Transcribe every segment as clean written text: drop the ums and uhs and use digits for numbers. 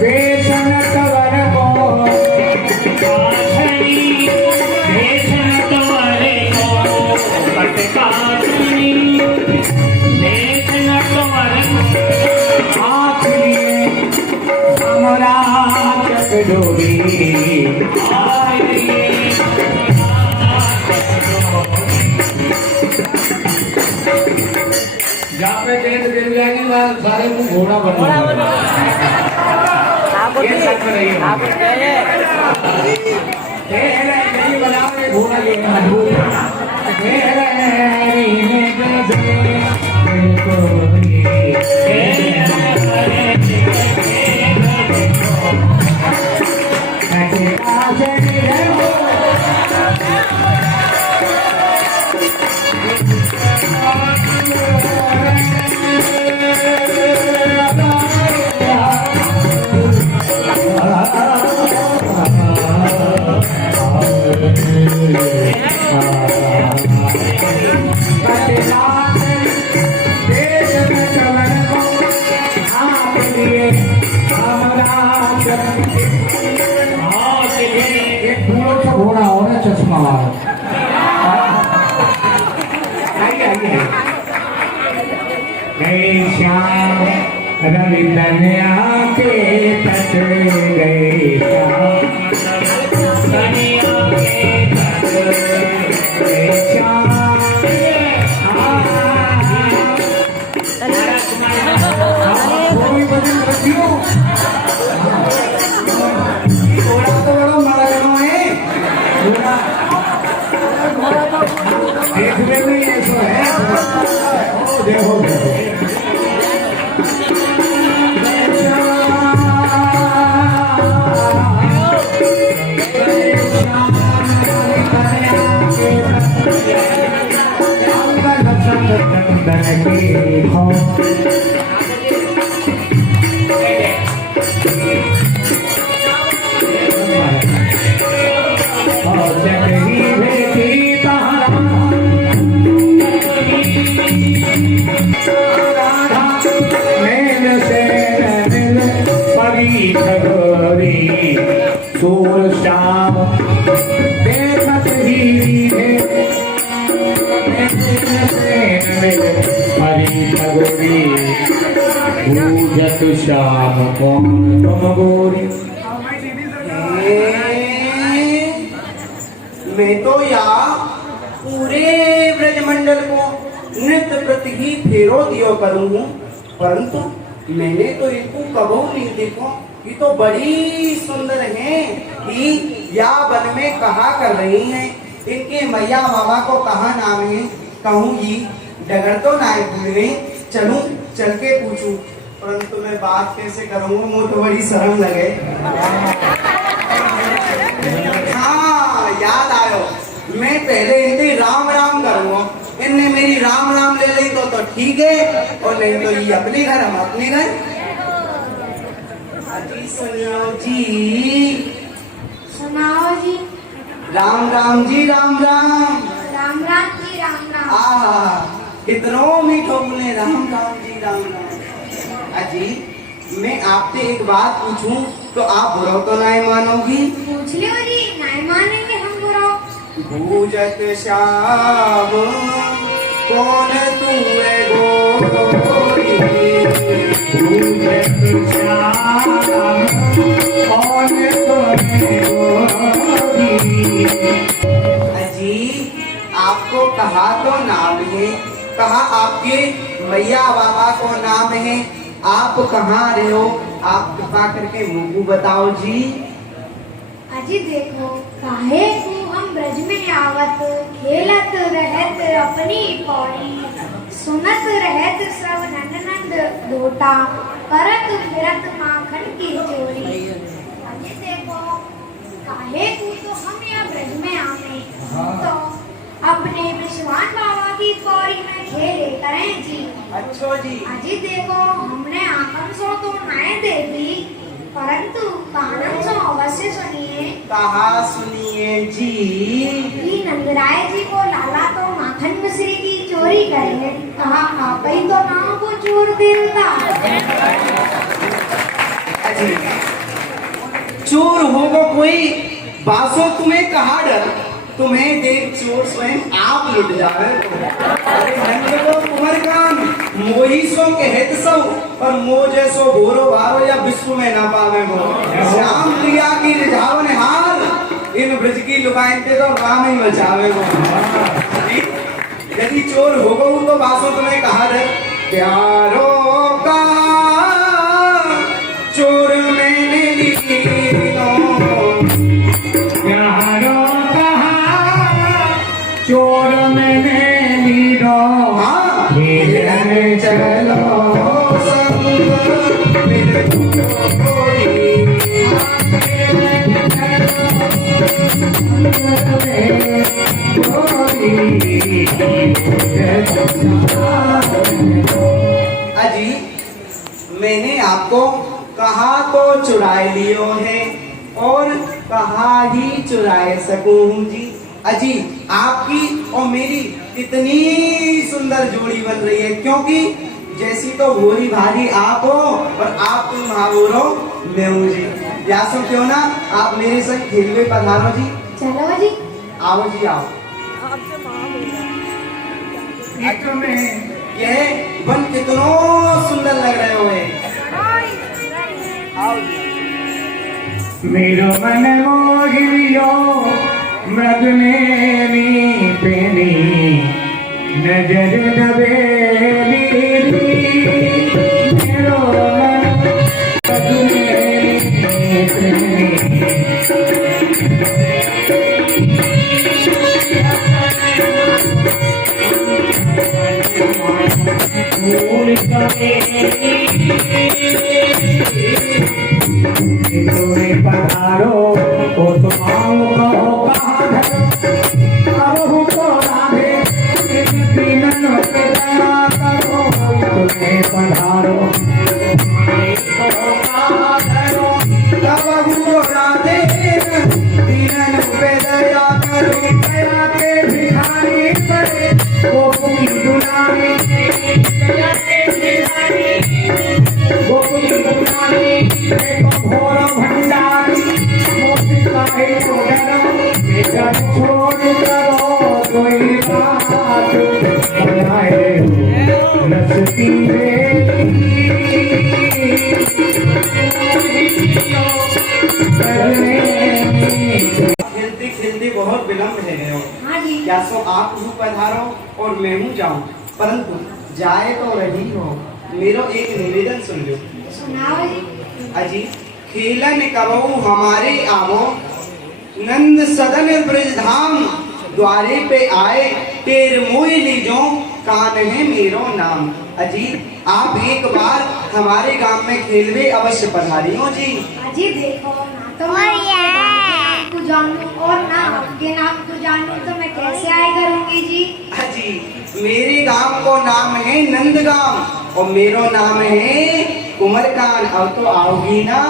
बेसन कवर को हमरा चकडोरी जहाँ पे टेंट गिर जाएगी वहाँ सारे को घोड़ा बना ये सब रही है नहीं बनाओ घोड़ा ये मजबूत घोड़ा हो ना चश्मा वाला श्याम रवि दनिया के तट गए श्याम देखने में ऐसा है देखो देखो सूर श्याम देखत ही हरी ठगोरी पूजत श्याम कौन तुम गोरी। मैं तो या पूरे ब्रजमंडल को नृत्य प्रति ही फेरो दियो करूँ, परंतु मैंने तो इनको कबू नहीं देखो। ये तो बड़ी सुंदर हैं कि या वन में कहा कर रही हैं। इनके मैया मामा को कहा नाम है कहूँगी डगर तो ना भूले चलूं चल के पूछूं, परंतु मैं बात कैसे करूँगा मुझे तो बड़ी शर्म लगे। हाँ याद आयो, मैं पहले इनसे राम राम करूँगा। इनने मेरी राम राम ले ली तो ठीक है, और नहीं तो ये अपने घर हम अपने घर। जी सुनियो जी, सुनाओ जी। राम राम जी राम राम। राम राम जी राम राम। इतनो मीठो बोले राम राम जी राम राम। अजी मैं आपसे एक बात पूछूं तो आप बुरा तो नहीं मानोगी? पूछ लो जी, नहीं मानेंगे हम बुरा। पूजत श्याम कौन तू है गोरी, पूजत श्याम कौन तू है गोरी। अजी आपको कहा तो नाम है, कहा आपके मैया बाबा को नाम है, आप कहाँ रहे हो? आप कृपा करके मुझे बताओ जी। अजी देखो काहे को हम ब्रज में आवत, खेलत रहत अपनी पौड़ी, सुनत रहत सब नंद नंद धोटा, करत फिरत माखन की चोरी। अजी देखो काहे को तो हम यहाँ ब्रज में आवे तो अपने विश्वान बाबा की पौड़ी में खेले करें जी। अच्छा जी। अजी देखो हमने आंखन सो तो नहीं देखी, परंतु कानन सो अवश्य सुनिए। कहा सुनिए जी। कि नंदराय जी को लाला तो माखन मिश्री की चोरी करे, कहा आप ही तो नाम को चोर देवता। कोई बासो तुम्हें कहा डर, तुम्हें देख चोर स्वयं आप लुट जावे। अरे नंद को कुंवरकान मोही सो कहत सो, पर मो जैसो भोरो भारो या विश्व में ना पावे वो। श्याम प्रिया की रिझावन हार, इन ब्रज की लुगाइन ते तो राम ही बचावे वो। यदि चोर हो गऊ तो बासो तुम्हें कहा डर, प्यारो का चोर मैंने लीनो, प्यारो कहा चोर मैंने लीनो, हाँ खेलने चलो संग मेरे अजी मैंने आपको कहा तो चुराए लियो है और कहा ही चुराए सकूं जी। अजी आपकी और मेरी इतनी सुंदर जोड़ी बन रही है, क्योंकि जैसी तो भोरी भारी आप हो और आप तुम महावोर हो मैं हूँ जी। यासो क्यों ना आप मेरे संग खेलवे पधारो जी। चलो जी। आओ जी आओ। यह वन कितनो सुंदर लग रहे हो है। आओ जी। मेरो मन मोहियो मृग मेरी पेनी, नजर नवेली मेरो मन मृग मेरी पेनी। तुम्हें पधारो तो तुमाओ कहो कहाँ धरो, अब तो राधे एक दीनन पे दया करो। तुम्हें पधारो कहो कहाँ धरो, तब तो राधे दीनन पे दया करो। दया के भिखारी बड़े गोपी दुलारी, दया के भिखारी गोपी दुलारी, एक घोर भंडारी मोती काहे को डरो, बेगर छोड़ करो कोई बात बनाए नसती खेलते खेलते बहुत विलम्ब है गए हो। हाँ जी। या सो आप हूँ पधारो और मैं हूँ जाऊँ, परंतु जाए तो रही हो, मेरो एक निवेदन सुन लो। सुनाओ जी। अजी खेलन कबहू हमारे आवो, नंद सदन ब्रजधाम द्वारे पे आए, तेर मोह लीजो कान है मेरो नाम। अजी आप एक बार हमारे गांव में खेलवे अवश्य पधारी हो जी। अजी देखो ना तो मैं आपके नाम को जानूं और ना आपके नाम को जानूं तो मैं कैसे आए करूंगी जी। अजी मेरे गांव को नाम है नंदगांव और मेरो नाम है कुंवरकान। अब तो आओगी ना।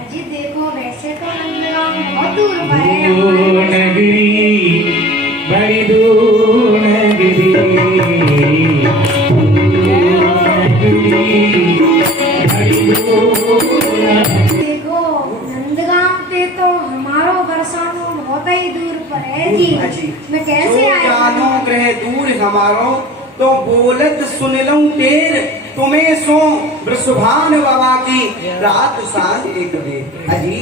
अजी देखो वैसे तो नंदगांव बहुत दूर पर है दूर नगरी बड़ी दूर नगरी, देखो नंदगांव ते तो हमारो बरसानो बहुत ही दूर पर है जी। अजी मैं कैसे आया जानो ग्रह दूर हमारो, तो बोलत सुन लूं तेर तुम्हें सो वृषभान बाबा की रात सांझ एक बेर। अजी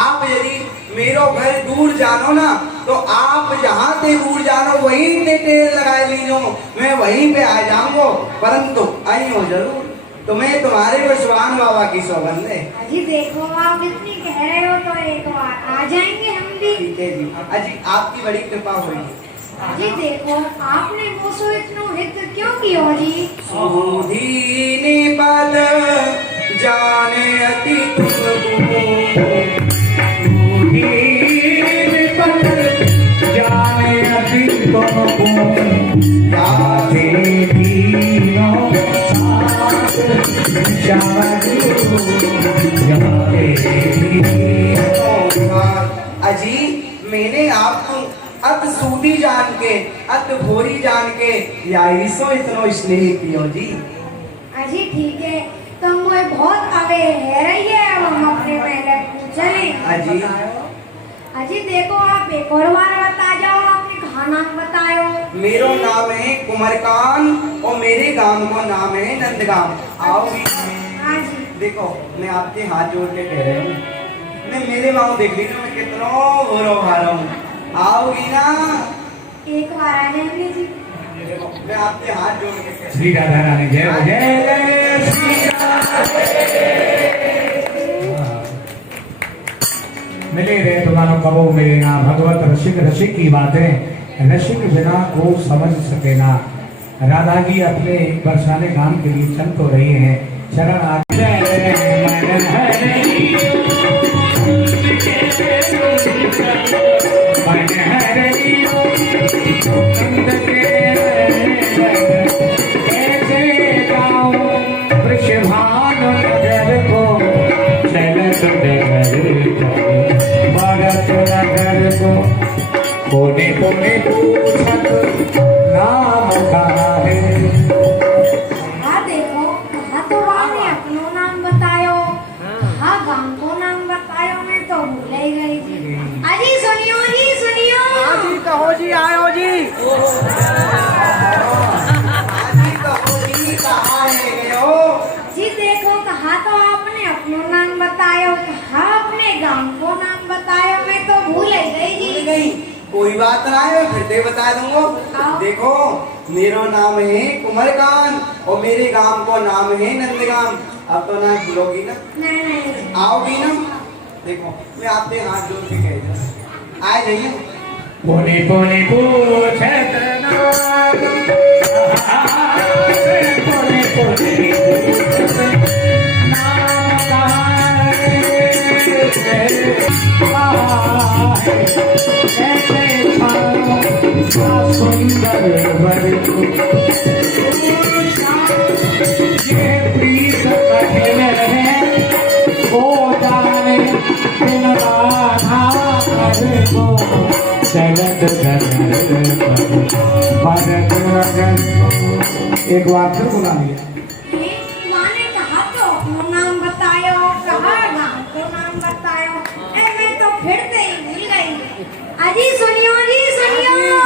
आप यदि मेरो घर दूर जानो ना, तो आप जहाँ से दूर जानो वहीं से टेर लगा लीजो, मैं वहीं पे आ जाऊंगा, परंतु आई हो जरूर। तुम्हें तुम्हारे वृषभान बाबा की सौगंध है। अजी देखो आप इतनी कह रहे हो तो एक बार आ जाएंगे हम भी। ठीक है जी। अजी आपकी बड़ी कृपा होगी। जी देखो आपने मुझसे इतना हित क्यों किया जी। सुधीने पद जाने अति जाने अति अजी मैंने आपको अत सूदी जान के अत भोरी जान के याई सो इतनो स्नेह कियो जी। अजी ठीक है तो मुझे बहुत अवे है रही है, अब हम अपने पहले चले। अजी अजी देखो आप एक और बार बता जाओ, आपने कहा नाम बतायो। मेरो नाम है कुमारकान और मेरे गांव को नाम है नंदगांव। आओगी? हाँ जी। देखो मैं आपके हाथ जोड़ के कह रहा हूँ, मैं मेरे माँ देख लीजिए मैं कितना बुरा हारा हूँ। आओगी ना? एक बार आ जाएंगे जी। देखो मैं आपके हाथ जोड़ के कह श्री राधा रानी जय हो, जय श्री राधा। मिले रे तुम्हारो कबो मेरे नाम, भगवत रसिक रसिक की बातें रसिक बिना को समझ सके ना। राधा जी अपने बरसाने गान के लिए चल तो रही हैं, चरण आगे कोने कोने पूछत नाम कहाँ है। हाँ देखो कहा तो आपने अपनो नाम बतायो, कहा गांव को नाम बतायो, मैं तो भूल ही गई जी। अजी सुनियो जी सुनियो। जी कहो जी, आयो जी। जी कहो जी, कहाँ है गयो? जी देखो कहा तो आपने अपनो नाम बतायो, कहा अपने गांव को नाम बतायो, मैं तो भूल ही गई भूल जी। गई? कोई बात ना है, फिर से बता दूंगा। आओ। देखो मेरा नाम है कुमारकान और मेरे गांव को नाम है नंदगांव। अब तो ना भूलोगी ना? नहीं नहीं। आओगी ना? देखो मैं आपके हाथ जोड़ के कह रहा आ जाइए। कोने कोने पूछत नाम, कोने कोने पूछत नाम कहाँ है। कैसे छाओ सुंदर वर ये प्रीत कठिन है, ओ जाने दिन राधा करे को जगत भरत रगन। एक बार फिर बुला लिया। माने कहा तो अपनो नाम बतायो, कहा गांव को नाम बतायो, मैं तो फिर से ही भूल गई। अजी सुनियो जी सुनियो।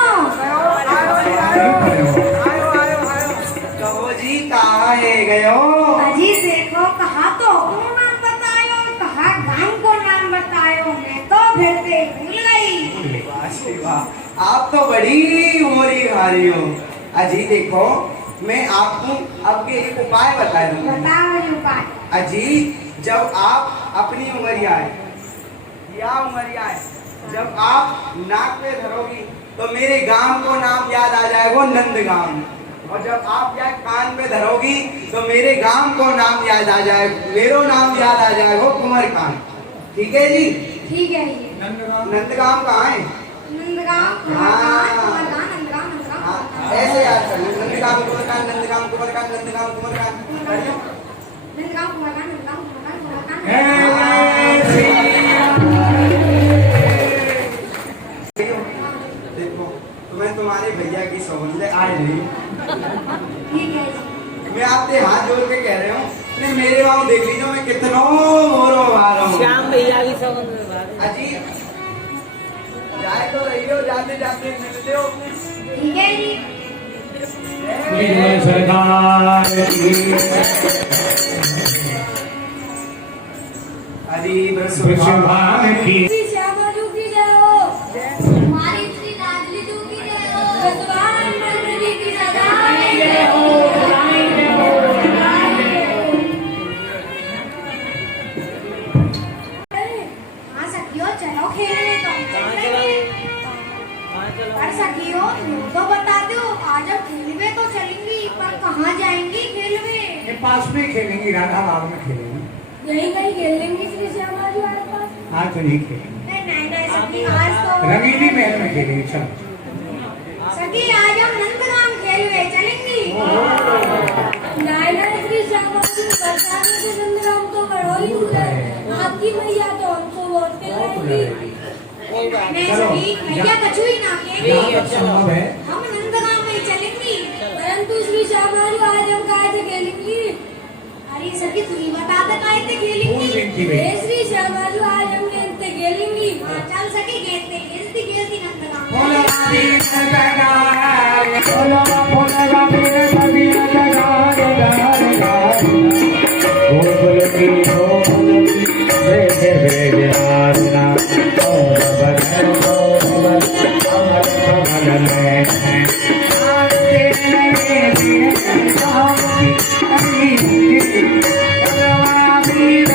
कहो जी कहाँ है गयो? अजी देखो कहा तो अपनो नाम बतायो, कहा गांव को नाम बतायो, मैं तो फिर से ही भूल गई। वाह श्री वाह, आप तो बड़ी मोरी भारी हो। अजी देखो मैं आपको अब के एक उपाय बता दूंगा। बताओ जी उपाय। अजी जब आप अपनी उमरिया है या उमरिया है, जब आप नाक पे धरोगी तो मेरे गांव को नाम याद आ जाएगा नंदगांव, और जब आप या कान पे धरोगी तो मेरे गांव को नाम याद आ जाएगा, मेरा नाम याद आ जाएगा कुमारकान। ठीक है जी? ठीक है जी। नंदगांव कहाँ है? नंदगांव हाँ। नंदगांव हाँ, ऐसे याद कर लो, नंदगांव कुमारकान, नंदगांव कुमारकान, नंदगांव कुमारकान। नंदगांव कुमारकान, नंदगांव कुमारकान, कुमारकान। देखो तो मैं तुम्हारे भैया की समझ ले आज नहीं। ठीक है जी। मैं आपके हाथ जोड़ के कह रहा हूँ, नहीं मेरे वहाँ देख लीजिए मैं कितना मोरो भार हूँ। श्याम भैया की समझ में भाग। अजी जाए तो रही हो, जाते जाते मिलते हो। ठीक है जी। सरकार हरी वृषभान की श्यामाजू की जय हो। हमारी श्री लाडली जू की जय हो। भगवान मंत्र जी की सदा जय हो। हाँ सखियो चलो खेलने तो हम चल रहे हैं। पर सखियो तुम तो बता दो आज अब खेलने तो चलेंगी, पर कहाँ जाएंगी खेलने? ये पास में खेलेंगी, राधा बाग में खेलेंगी। यही कहीं खेल लेंगी श्री श्यामा जी हमारे पास। आज तो नहीं खेलेंगे, नहीं नहीं सखी आज तो रंगीली महल में खेलेंगे। चलो सखी आज हम नंदगांव खेलने चलेंगी। नहीं नहीं श्री श्यामा जी बरसाने से नंदगांव तो बड़ो ही दूर है, आपकी मैया तो हमको वोट के लाएगी। नहीं सखी भैया कछु ही ना जहाँ तक संभव है हम नंदगांव में चलेंगी। परंतु श्री श्यामा जी आज हम कहाँ से खेलेंगी? अरे सखी तू ही बता दे काहे से फूल खेलेंगी? बेचती हुई। हे श्री श्यामा जी आज हम खेलते हाँ चल सके खेलते खेलती खेलती नंदगांव बोलो बीर जगार, बोलो बीर कबीर जगार, जगार, जगार। बोल की वेद वेद आसना, और बदल अमर कमल में आते लगे बीर काम की अमीरी, बोलो बीर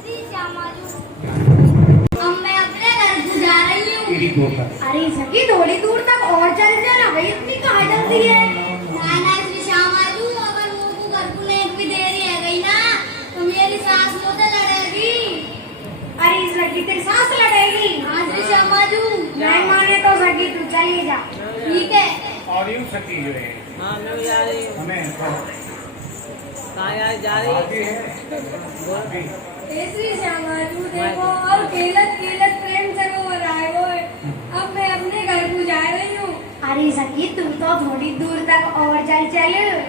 श्री श्यामाजू अब मैं अपने घर को जा रही हूँ अरे सखी थोड़ी दूर तक और चल जाना भाई, इतनी कहाँ जल्दी है? ना श्री श्यामाजू अगर वो को घर को एक भी देरी है गई ना तो मेरी सास मुझसे लड़ेगी। अरे इस लड़की तेरी सांस लड़ेगी। हाँ श्री श्यामाजू नहीं माने तो सखी तू चली जा। ठीक है। और यूं सकी जो है हाँ मैं भी जा रही हूँ। हमें कहाँ यार जा रही आती है? है हे श्री श्यामाजू देखो और खेलत खेलत प्रेम सरोवर आए वो अब मैं अपने घर को जा रही हूँ। अरे सखी तू तो थोड़ी दूर तक और चल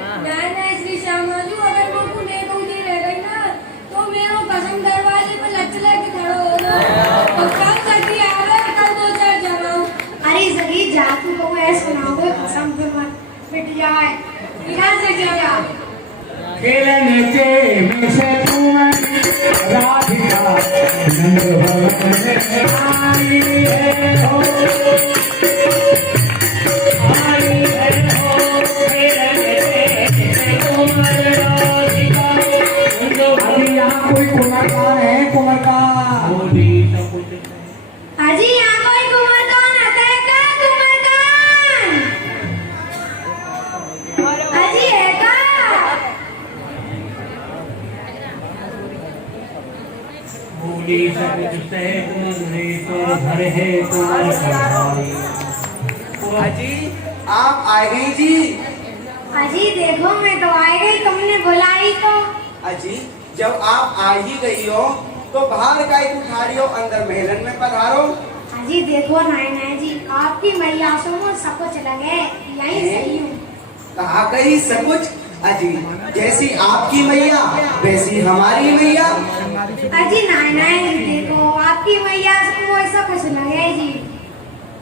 हाँ। ना श्री श्यामाजू अगर वो को ले दूधी रह गई ना तो मेरे कसम दरवाजे पे लचले के खड़ो हो जाओ और कल सखी आ रहे कल दो चार जमाओ। अरे सखी जा, तू को ऐसे सुनाओगे कसम पे मत मिट जाए। इधर से जा। खेलने के में से तुम राधिका नंद भवन में आई है हो, आई है हो। खेलने से तुम राधिका नंद भवन। अभी यहाँ कोई कुमार का है, कुमार का अजी यहाँ कोई कुमारकान आता है क्या? कुमारकान अजी है क्या? बोली सब से तुम्हारे तो घर है तुम्हारे। अजी आप आए गई जी। अजी देखो मैं तो आ गई, तुमने बुलाई तो। अजी जब आप आ ही गई हो तो बाहर का एक उठारी हो, अंदर महलन में पधारो। अजी देखो नायना जी, आपकी मैया सुनो सब कुछ लगे यही सही हूँ। कहा गई सब कुछ। अजी जैसी आपकी मैया वैसी हमारी मैया। अजी नायना जी देखो आपकी मैया को ऐसा कुछ लगे जी।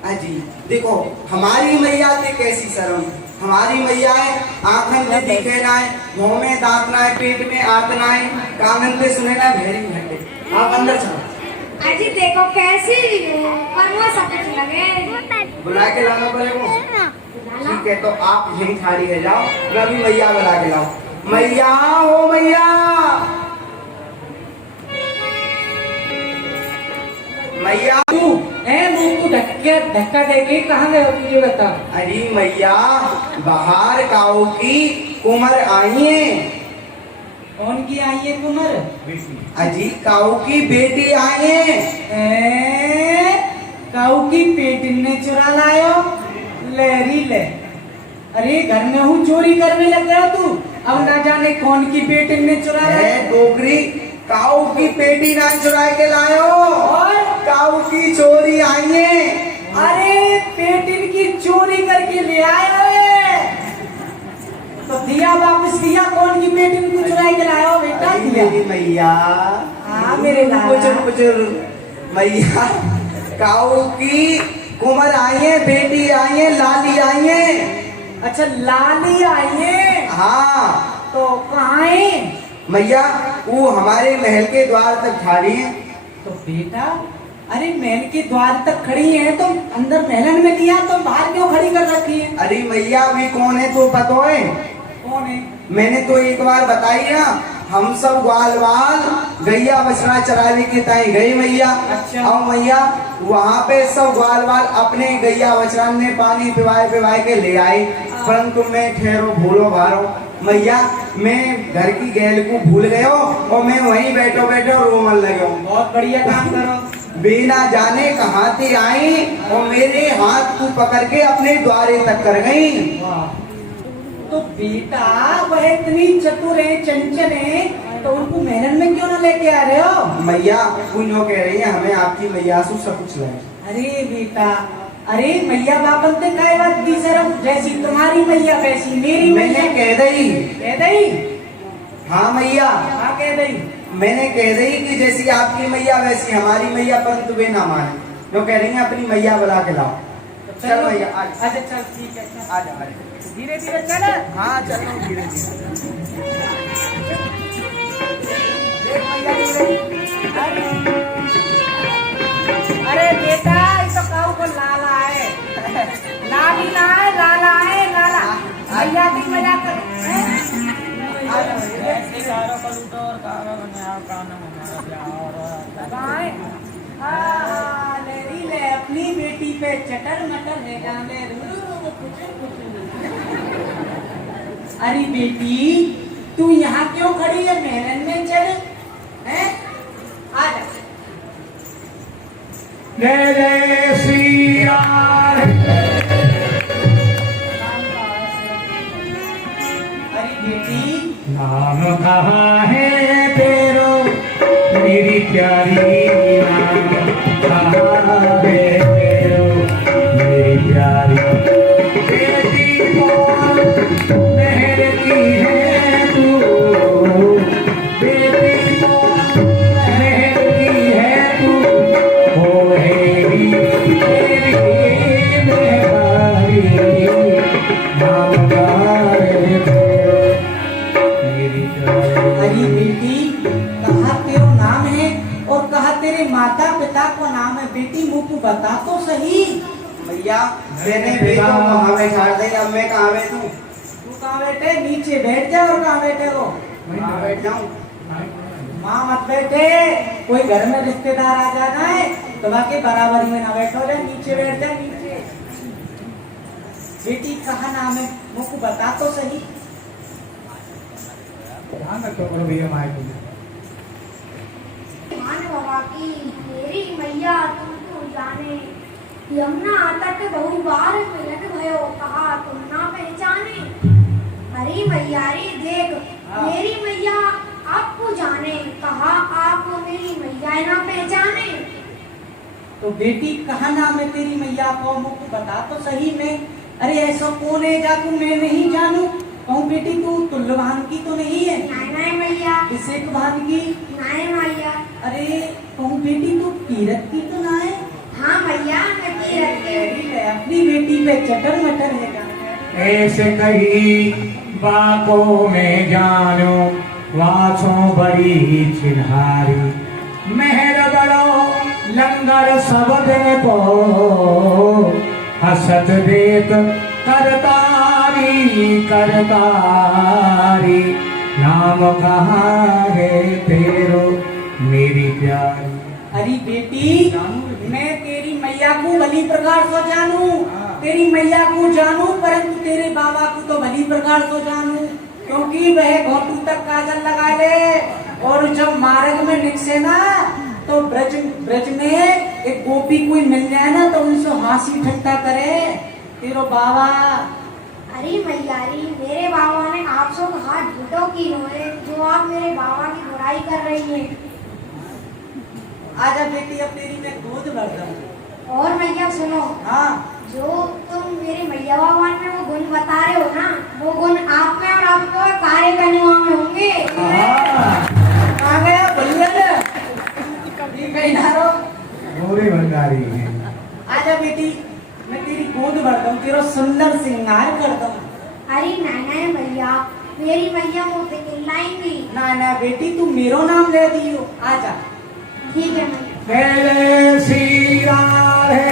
अजी देखो हमारी मैया ते कैसी शर्म। हमारी मैया है आंखन में दिखे ना है, मुंह में दांत ना है, पेट में आत ना है, कानन में सुने ना भेरी घंटे। आप अंदर चलो। अजी देखो कैसी हो और वो सब कुछ लगे। बुला के लाना पड़ेगा। ठीक है तो आप यहीं खड़ी है जाओ, मैं भी मैया बुला के लाऊं। मैया ओ मैया, मैया तू मुंह को धक्का देके कहाँ गए हो तुझे बता। अरे मैया बाहर काऊ की कुमर आई है। कौन की आई है कुमार? अजी काऊ की बेटी आई है। काऊ की पेटी ने चुरा लायो लहरी ले। अरे घर में हूँ चोरी करने लग गया तू, अब ना जाने कौन की पेटी ने चुरा है डोगरी काऊ की पेटी ना चुरा के लायो और काऊ की चोरी आई है। अरे पेटी की चोरी करके ले आए तो दिया वापस दिया। कौन की पेटी को चुरा के लायो बेटा? दिया मेरी मैया। हाँ मेरे पुचर मैया काऊ की कुमर आई है, बेटी आई है, लाली आई है। अच्छा लाली आई है। हाँ तो कहाँ है? मैया वो हमारे महल के द्वार तक खड़ी है। तो बेटा अरे महल के द्वार तक खड़ी है तो अंदर महलन में लिया तो बाहर क्यों खड़ी कर रखी है? अरे मैया अभी कौन है तो पता है? कौन है? मैंने तो एक बार बताई ना, हम सब ग्वाल वाल गैया बछड़ा चराने के ताई गई मैया। अच्छा। और मैया वहाँ पे सब ग्वाल वाल अपने गैया बछड़ा ने पानी पिवाए के ले आए, परंतु मैं ठहरो भूलो भारो मैया, मैं घर की गैल को भूल गयो और मैं वहीं बैठो रोमन लगे। बहुत बढ़िया काम करो। बिना जाने कहाँ से आई और मेरे हाथ को पकड़ के अपने द्वारे तक कर गई। तो बेटा वह इतनी चतुर है, चंचल है, तो उनको महलन में क्यों ना लेके आ रहे हो? मैया पुण्यो कह रही है हमें आपकी मैया से सब कुछ लगे। अरे बेटा, अरे मैया बापन ते काय बात दी शर्म, जैसी तुम्हारी मैया वैसी मेरी मैया। मैंने कह दई? हाँ मैया, हाँ कह दई। मैंने कह रही कि जैसी आपकी मैया वैसी हमारी मैया, परंतु वे ना माने, जो कह रही है अपनी मैया बुला के लाओ। चल मैया अच्छा चल ठीक है, आ जा। धीरे धीरे चल। हाँ चलो धीरे धीरे। देख मैया अरे बेटा ये तो काऊ को लाला है, लाला है लाला। मैया की मजा कर। ले अपनी बेटी पे चटर मटर है गाने। अरे बेटी तू यहाँ क्यों खड़ी है? महलन में चल, हैं? आ जा। जय जय श्री राम। अरे बेटी नाम कहाँ है तेरो मेरी प्यारी, नाम कहाँ है तेरो मेरी प्यारी, बेटी कौन मेहर की है तू, बेटी कौन मेहर की है तू, ओ हेरी तेरी मेहरारी, नाम कहाँ है तेरो मेरी प्यारी। अरे बेटी कहा तेरा नाम है और कहा तेरे माता पिता का नाम है? बेटी मुझको बता तो सही। मैया मैंने भी तो वहाँ बैठा दी, अब मैं कहाँ बैठूं? तू कहाँ बैठे? नीचे बैठ जा। और कहाँ बैठे हो? वहाँ बैठ जाऊं? माँ मत बैठे, कोई घर में रिश्तेदार आ जाना है तो बाकी बराबरी में ना बैठो, जा नीचे बैठ जा नीचे। बेटी कहा नाम है मुझको बता तो सही। ध्यान रखो करो भैया माए को। मान बाबा की मेरी मैया तुमको जाने, यमुना तट बहु बार मिलन भयो, कहा तुम ना पहचाने। अरे मैया रे देख, मेरी मैया आपको जाने, कहा आप मेरी मैया ना पहचाने। तो बेटी कहा नाम है तेरी मैया को? मुझको बता तो सही में। अरे ऐसा कौन है जाकू मैं नहीं जानू? कहूँ बेटी तू तुल्यवान की तो नहीं है? नहीं मैया। किसे भान की? नहीं मैया। अरे कहूँ बेटी तू कीरत की तो ना है? हाँ मैया मैं कीरत की। अपनी बेटी पे चटर मटर है। ऐसे कही बातों में जानो वाछों बड़ी चिन्हारी, मेहर बड़ो लंगर सब दिन को, हसत देत करतारी करतारी, नाम कहाँ है तेरो मेरी प्यारी। अरे बेटी मैं तेरी मैया को भली प्रकार से जानू, तेरी मैया को जानू, परंतु तेरे बाबा को तो भली प्रकार से जानू, क्योंकि वह घोटू तक काजल लगा ले और जब मार्ग में निकसे ना तो ब्रज में एक गोपी कोई मिल जाए ना तो उनसे हंसी ठट्टा करे तेरो बाबा। अरे मैयारी मेरे बाबा ने आप सब हाथ झूठो की है, जो आप मेरे बाबा की बुराई कर रही हैं। आजा बेटी अब तेरी मैं गोद भर दूं। और मैया सुनो, हाँ जो तुम मेरे मैया बाबा में वो गुण बता रहे हो ना, वो गुण आप में और आपको कार्य करने में होंगे। आ गया बल्लर कहीं ना रो। गोरे भंडारी है। आजा बेटी मैं तेरी गोद भर दूं, तेरा सुंदर श्रृंगार कर दूं। अरे नहीं मैया, मेरी मैया मुझे खिलाएंगी। ना ना बेटी तू मेरो नाम ले दियो। आजा ठीक है मैया। जय श्री राधे।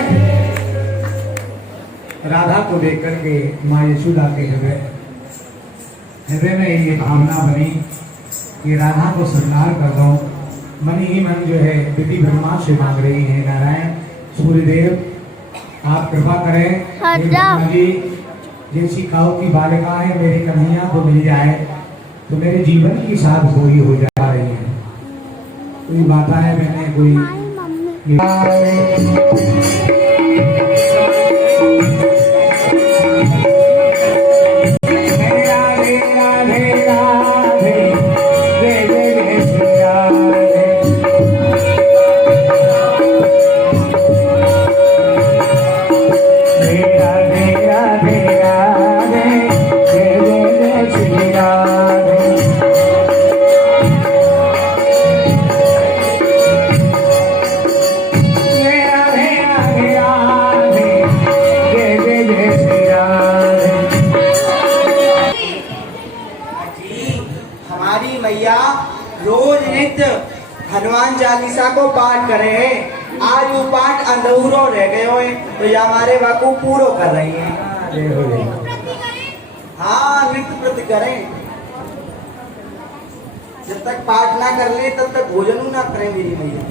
राधा को देख करके माँ यशोदा के हृदय में ये भावना बनी कि राधा को श्रृंगार कर दो। मन ही मन जो है बेटी ब्रह्मा से मांग रही है, नारायण सूर्यदेव आप कृपा करें मेरी ब्रह्मा जी जैसी काऊ की बालिका है मेरी कन्हैया को मिल जाए तो मेरे जीवन की साथ पूरी हो जा रही है। कोई माताएं मैंने कोई हमारी मैया रोज नित्य हनुमान चालीसा को पाठ करे है। आज वो पाठ अधूरो रह गए हो तो ये हमारे बाकू पूरो कर रही है। हाँ नृत्य प्रति करें, जब तक पाठ ना कर ले तब तक भोजन ना करें मेरी मैया।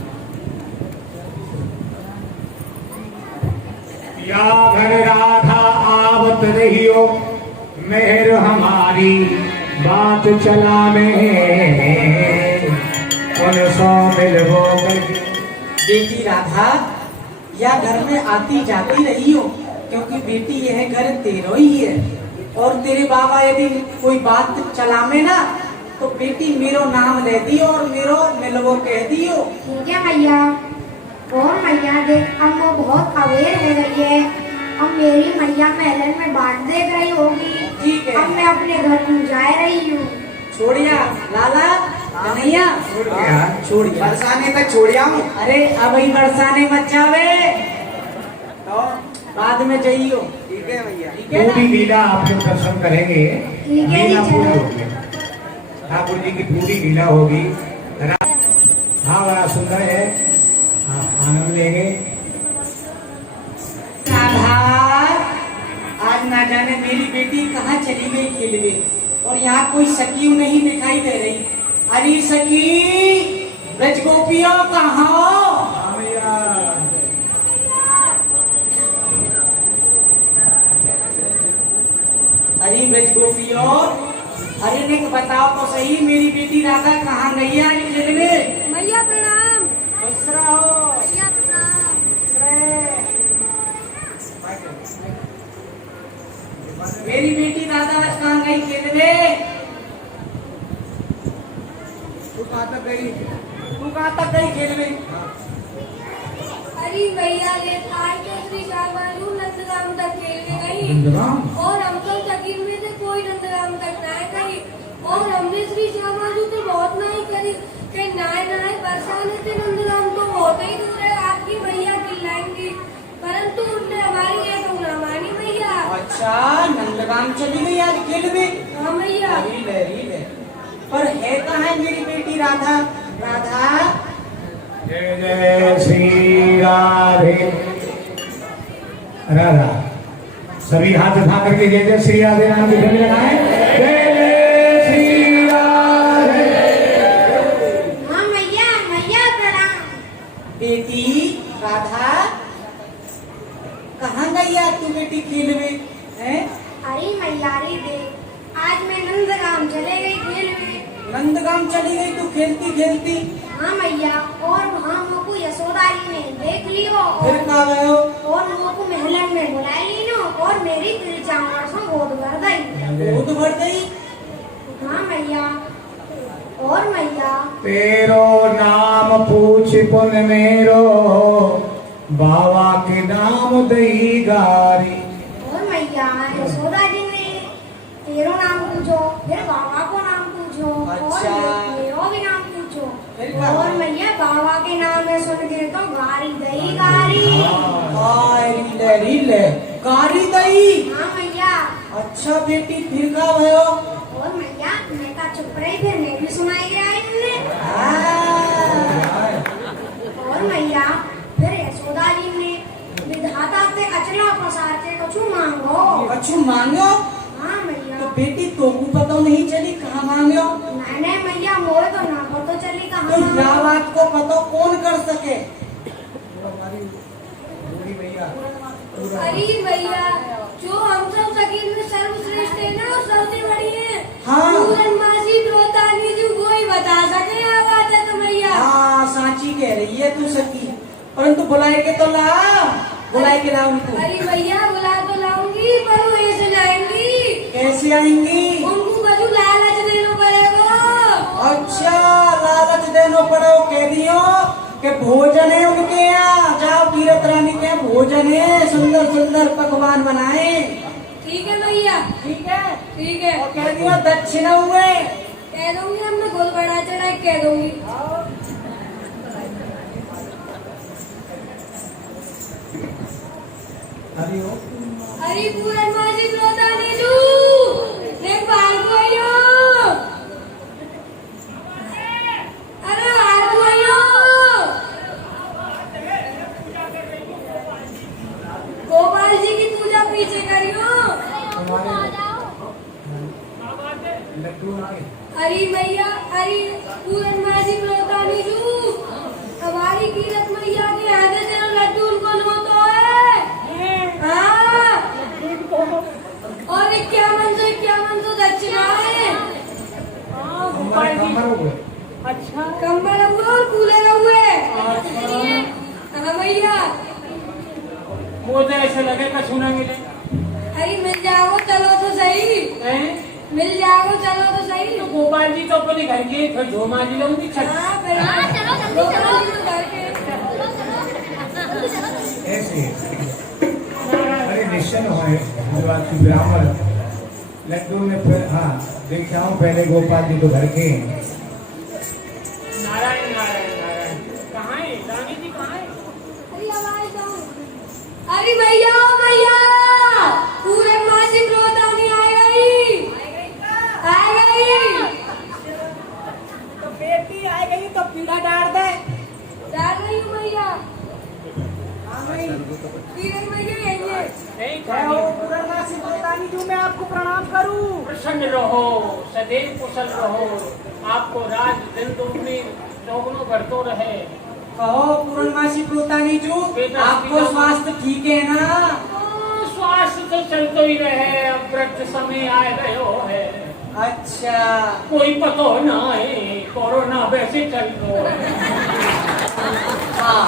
या घर राधा आवत रही हो मेहर हमारी बात चला में सौ मिलवो बेटी राधा या घर में आती जाती रही हो, क्योंकि बेटी यह घर तेरो ही है। और तेरे बाबा यदि कोई बात चलामे ना तो बेटी मेरो नाम ले दियो और मेरो मिलवो कह दियो। ठीक है मैया। और मैया देख अब वो बहुत अवेयर हो गई है। अब मेरी मैया महलन में बाट देख रही होगी। ठीक है। अब मैं अपने घर को जा रही हूँ। छोड़िया लाला कन्हैया छोड़िया बरसाने तक छोड़िया हूँ। अरे अब ही बरसाने मत जावे तो बाद में जाइयो। ठीक है भैया। ठीक है पूरी ना? लीला आप लोग दर्शन करेंगे। ठीक है लीला जी, पूरी चलो। होगी, ठाकुर जी की पूरी लीला होगी। हाँ बड़ा सुंदर है, आप आनंद लेंगे। राधा आज ना जाने मेरी बेटी कहाँ चली गई खेलने, और यहाँ कोई सखी नहीं दिखाई दे रही। अरे सखी ब्रज गोपियों कहाँ हो? अरे ब्रज गोपियों, अरे निक बताओ तो सही मेरी बेटी राधा कहाँ गई आज खेलने? मैया प्रणाम। खुश रहो। मैया प्रणाम। मेरी बेटी राधा आज कहाँ गई खेलने? तू कहाँ तक गई? तू कहाँ तक गई खेलने? अरे मैया ले आज तो श्री श्यामालू नंदगाम तक खेलने गई, नंदगाम? और हम तो चकीर में से कोई नंदगाम तक ना गई। और हमने श्री श्यामालू तो बहुत नहीं करी कि नाय नाय बरसाने से नंदगाम तो बहुत ही दूर है, आपकी मैया चिल्लाएंगी, परंतु उनने हमारी एक ना मानी मैया। अच्छा नंदगाम चली गई आज खेलने? हाँ मैया। रील है। पर है कहाँ है मेरी बेटी राधा? राधा जय जय श्री राधे। राधा सभी हाथ उठा करके जय जय श्री राधे नाम की ध्वनि लगाएं। जय जय श्री राधे। हाँ मैया, मैया प्रणाम। बेटी राधा कहाँ गई आज तू बेटी खेलने? हैं? अरे मैयारी देख आज मैं नंदगाम चले गई खेल में। नंदगाम चली गई तू खेलती खेलती? हाँ मैया। और वहाँ मोको यशोदा जी ने देख लियो फिर कहाँ गए हो? और मोको महलन में बुला लीनो और मेरी दिल चावड़ से गोद भर गई। गोद भर गई? हाँ मैया। और मैया तेरो नाम पूछ पुन मेरो बाबा के नाम दही गारी। और मैया यशोदा जी ने तेरो नाम पूछो, फिर बाबा को नाम पूछो अच्छा। और मेरो भी नाम पूछो। फिर क्या? और मैया बाबा के नाम में सुन के तो गारी दही गारी। रील है। कारी दई। हाँ मैया। अच्छा बेटी फिर कहाँ भयो? और मैया मैं का चुप रही, फिर मैं भी सुनाई गया इनने। हाँ। और मैया ते अचला पसार के कछु मांगो। कछु मांगो? हाँ मैया। तो बेटी तोकू पता नहीं चली कहाँ मांगो? नहीं मैया मोए तो ना पतो चली कहाँ तो मांगो। यह बात को पता कौन कर सके? अरे भैया, जो हम सब सकील में सर्वश्रेष्ठ है ना, सबसे बड़ी है। हाँ। पूरन मासी द्रोतानी जी वो ही बता सके यह बात है तो भैया। हाँ सांची कह रही है तू सकी, परंतु बुलाए के तो ला, बुलाए के ला उनको। अरे भैया बुला तो लाऊंगी, पर वो ऐसे लाएंगी। कैसे आएंगी? उनको बजू लालच देना पड़ेगा। अच्छा लालच देना पड़ो, कह दियो कि भोजन है उनके यहाँ, जाओ तीरथ रानी के यहाँ भोजन है, सुंदर सुंदर पकवान बनाए। ठीक है भैया। ठीक है, ठीक है। और कह दियो दक्षिणा हुए, कह दूंगी, हम मैं गोल बड़ा चढ़ा कह दूंगी। अरे पूरन मासी द्रोतानी जू देख बाहर को आइयो। अरे बाहर को आइयो। गोपाल जी की पूजा पीछे करियो। अरे मैया, अरे पूरन मासी द्रोतानी जू हमारी कीरत मैया के हाथे से लड्डू उनको नो तो है। हाँ। और 51 सौ दक्षिणा है। अच्छा कंबल हुए और कूलर हुए। हाँ भैया। मुझे ऐसे लगे कछु ना मिले। अरे मिल जाओ चलो तो सही। मिल जाओ चलो तो सही। तो गोपाल जी तो अपने घर के फिर झोमा जी लोग हाँ भैया चलो जल्दी घर के। ऐसे अरे निश्चल हुए ब्राह्मण लड्डू में फिर हाँ देखता हूँ पहले गोपाल जी तो घर के हैं। नारायण नारायण नारायण कहाँ है रानी जी कहाँ है? अरे आवाज दो। अरे भैया भैया पूरे मासी द्रोतानी आ गई। आ गई तो बेटी आ गई तो पीड़ा डाल दे। डाल रही हूँ भैया। हाँ भाई, किरण भैया यही है। नहीं जय हो पूर्णमासी द्रोतानी जी, मैं आपको प्रणाम करूं। प्रसन्न रहो, सदैव कुशल रहो, आपको राज दिन दुगनी चौगुनो बढ़तो रहे। कहो पूर्णमासी द्रोतानी जी, आपको स्वास्थ्य ठीक है ना? स्वास्थ्य तो चलते ही रहे, अब वृद्ध समय आए रहो है। अच्छा कोई पतो ना है, कोरोना वैसे चल रहा है। हाँ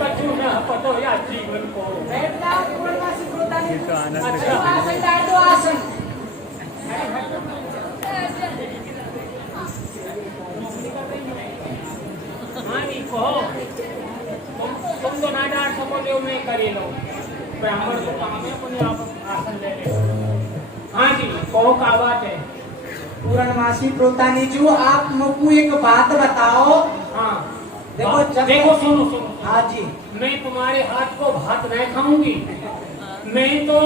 कछु ना पतो या जीवन को। बैठ जाओ पूर्णमासी द्रोतानी जी। अच्छा आसन डाल दो, आसन। हाँ जी कहो, तुम तो ना डांट सको जो मैं करे लो, ब्राह्मण को काम है अपने आप आसन ले ले। हाँ जी कहो क्या बात है? पूर्णमासी द्रोतानी जी, आप मुझको एक बात बताओ। हाँ देखो, जब- देखो सुनो सुनो। हाँ जी। मैं तुम्हारे हाथ को भात नहीं खाऊंगी, मैं तो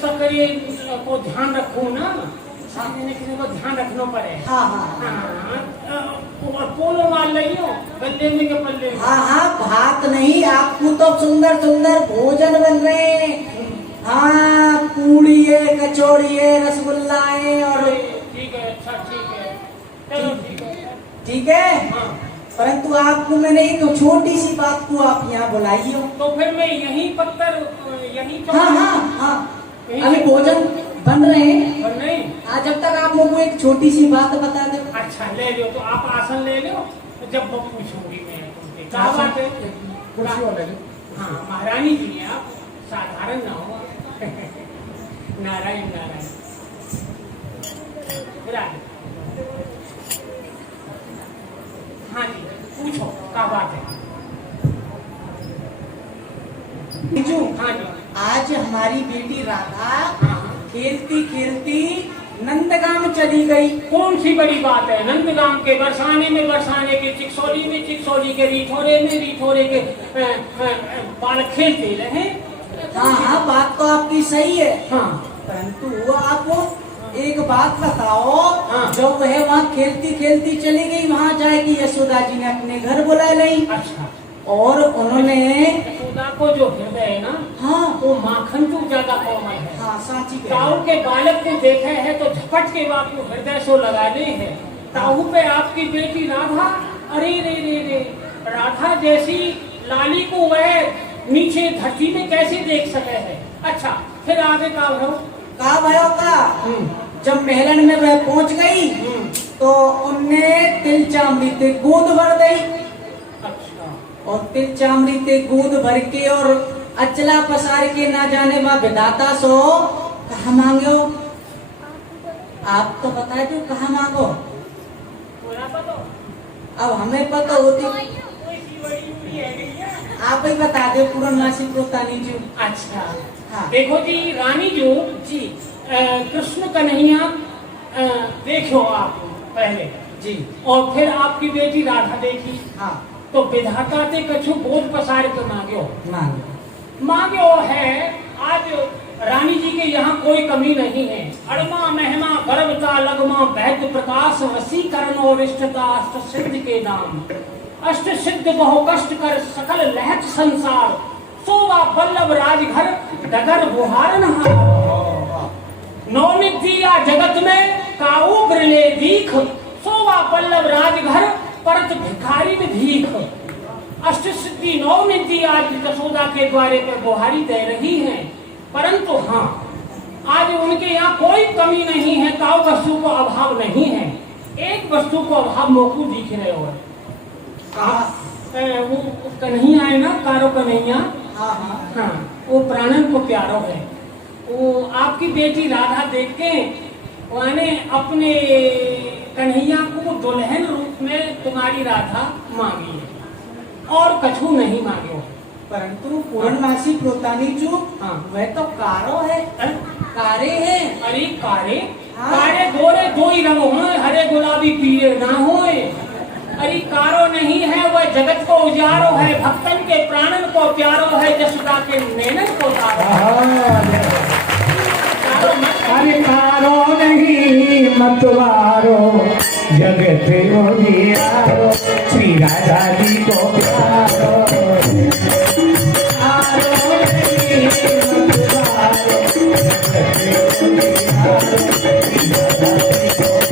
सकरी को ध्यान रखूं ना, सामने किसी को ध्यान रखना पड़े। हाँ हाँ हाँ, पोलो मार लियो गले में के पल्ले में। हाँ हाँ, भात नहीं, आपको तो सुंदर सुंदर भोजन बन रहे हैं। हाँ, पूड़ी है, कचौड़ी है, रसगुल्ला है और ठीक है, अच्छा ठीक है, चलो ठीक है। ठीक है। हाँ परंतु आपको मैंने एक छोटी सी बात को आप यहाँ बुलाई हो। तो फिर मैं यही पत्थर यही हाँ हाँ हाँ, अभी भोजन बन रहे हैं। और नहीं आज जब तक आप मुझको एक छोटी सी बात बता दो। अच्छा ले लो, तो आप आसन ले लो, जब वो पूछूंगी मैं तुमसे क्या बात है। कुर्सी वाले ले। हाँ महारानी जी हैं आप, साधारण ना हो। नारायण नारायण राधे। हाँ जी पूछो क्या बात है। बीजू, हाँ जी आज हमारी बेटी राधा हाँ खेलती खेलती नंदगांव चली गई। कौन सी बड़ी बात है? नंदगांव के बरसाने में बरसाने के, चिक्सोली में चिक्सोली के, रिठोरे में रिठोरे के बाल खेलते रहे। हाँ हाँ, बात तो आपकी सही है। हाँ परंतु आप एक बात बताओ, हाँ। जब वह वहाँ खेलती खेलती चली गई, वहाँ जाए कि यशोदा जी ने अपने घर बुला ली। अच्छा और उन्होंने यशोदा को जो हृदय है ना, हाँ वो माखन तो ज्यादा कोमल है। हाँ साची ताऊ के बालक को देखे है तो झपट के बाप को हृदय सो लगाने है। ताऊ पे आपकी बेटी राधा, अरे रे रे रे, राधा जैसी लाली को वह नीचे धरती में कैसे देख सके है। अच्छा, फिर आगे का भयो का जब महलन में वह पहुंच गई तो उनने तिल चामड़ी ते गोद भर दी। अच्छा, और तिल चामड़ी ते गोद भर के और अचला पसार के ना जाने वा विधाता सो कहा मांगो। आप तो बता दो कहा मांगो। अब हमें पता होती, आप ही बता दो पूर्णमासी प्रोतानी जी। अच्छा हाँ। देखो जी रानी जो जी कृष्ण कन्हैया देखो आप पहले जी और फिर आपकी बेटी राधा देखी। हाँ तो विधाता ते कछु बोध पसार के मांगो मांगो है। आज रानी जी के यहाँ कोई कमी नहीं है। अड़मा महिमा गर्भता लगमा वैद्य प्रकाश वसीकरण और इष्टता अष्ट सिद्ध के नाम। अष्ट सिद्ध बहु कष्ट कर सकल लहत संसार। सोवा बल्लभ राजघर डगर बुहारन नौनिधिया जगत में काऊ ग्रले दीख। सोवा बल्लभ राजघर परत भिखारी में भीख। अष्ट सिद्धि नौनिधि आज यशोदा के द्वारे पर बुहारी दे रही हैं। परंतु हाँ, आज उनके यहाँ कोई कमी नहीं है, काऊ वस्तु को अभाव नहीं है। एक वस्तु को अभाव मोकू दिख रहे हो। वो कन्हैया है ना, कारो कन्हैया। हाँ हाँ हाँ, वो प्राणन को प्यारो है। वो आपकी बेटी राधा देख के उन्होंने अपने कन्हैया को दुल्हन रूप में तुम्हारी राधा मांगी है और कछु नहीं मांगे। परंतु पूर्णमासी प्रोतानी जो हाँ। वह तो कारो है, कारे है। अरे कारे हाँ। कारे गोरे दो ही रंग हो, हरे गुलाबी पीले ना होए। अरे कारो नहीं है, वह जगत को उजारो है, भक्तन के प्राणन को प्यारो है, यशोदा के नैनन को तारो। अरे कारो नहीं मतवारो जगत उजियारो श्री राधा जी को प्यारो। कारो नहीं मतवारो जगत उजियारो श्री राधा जी को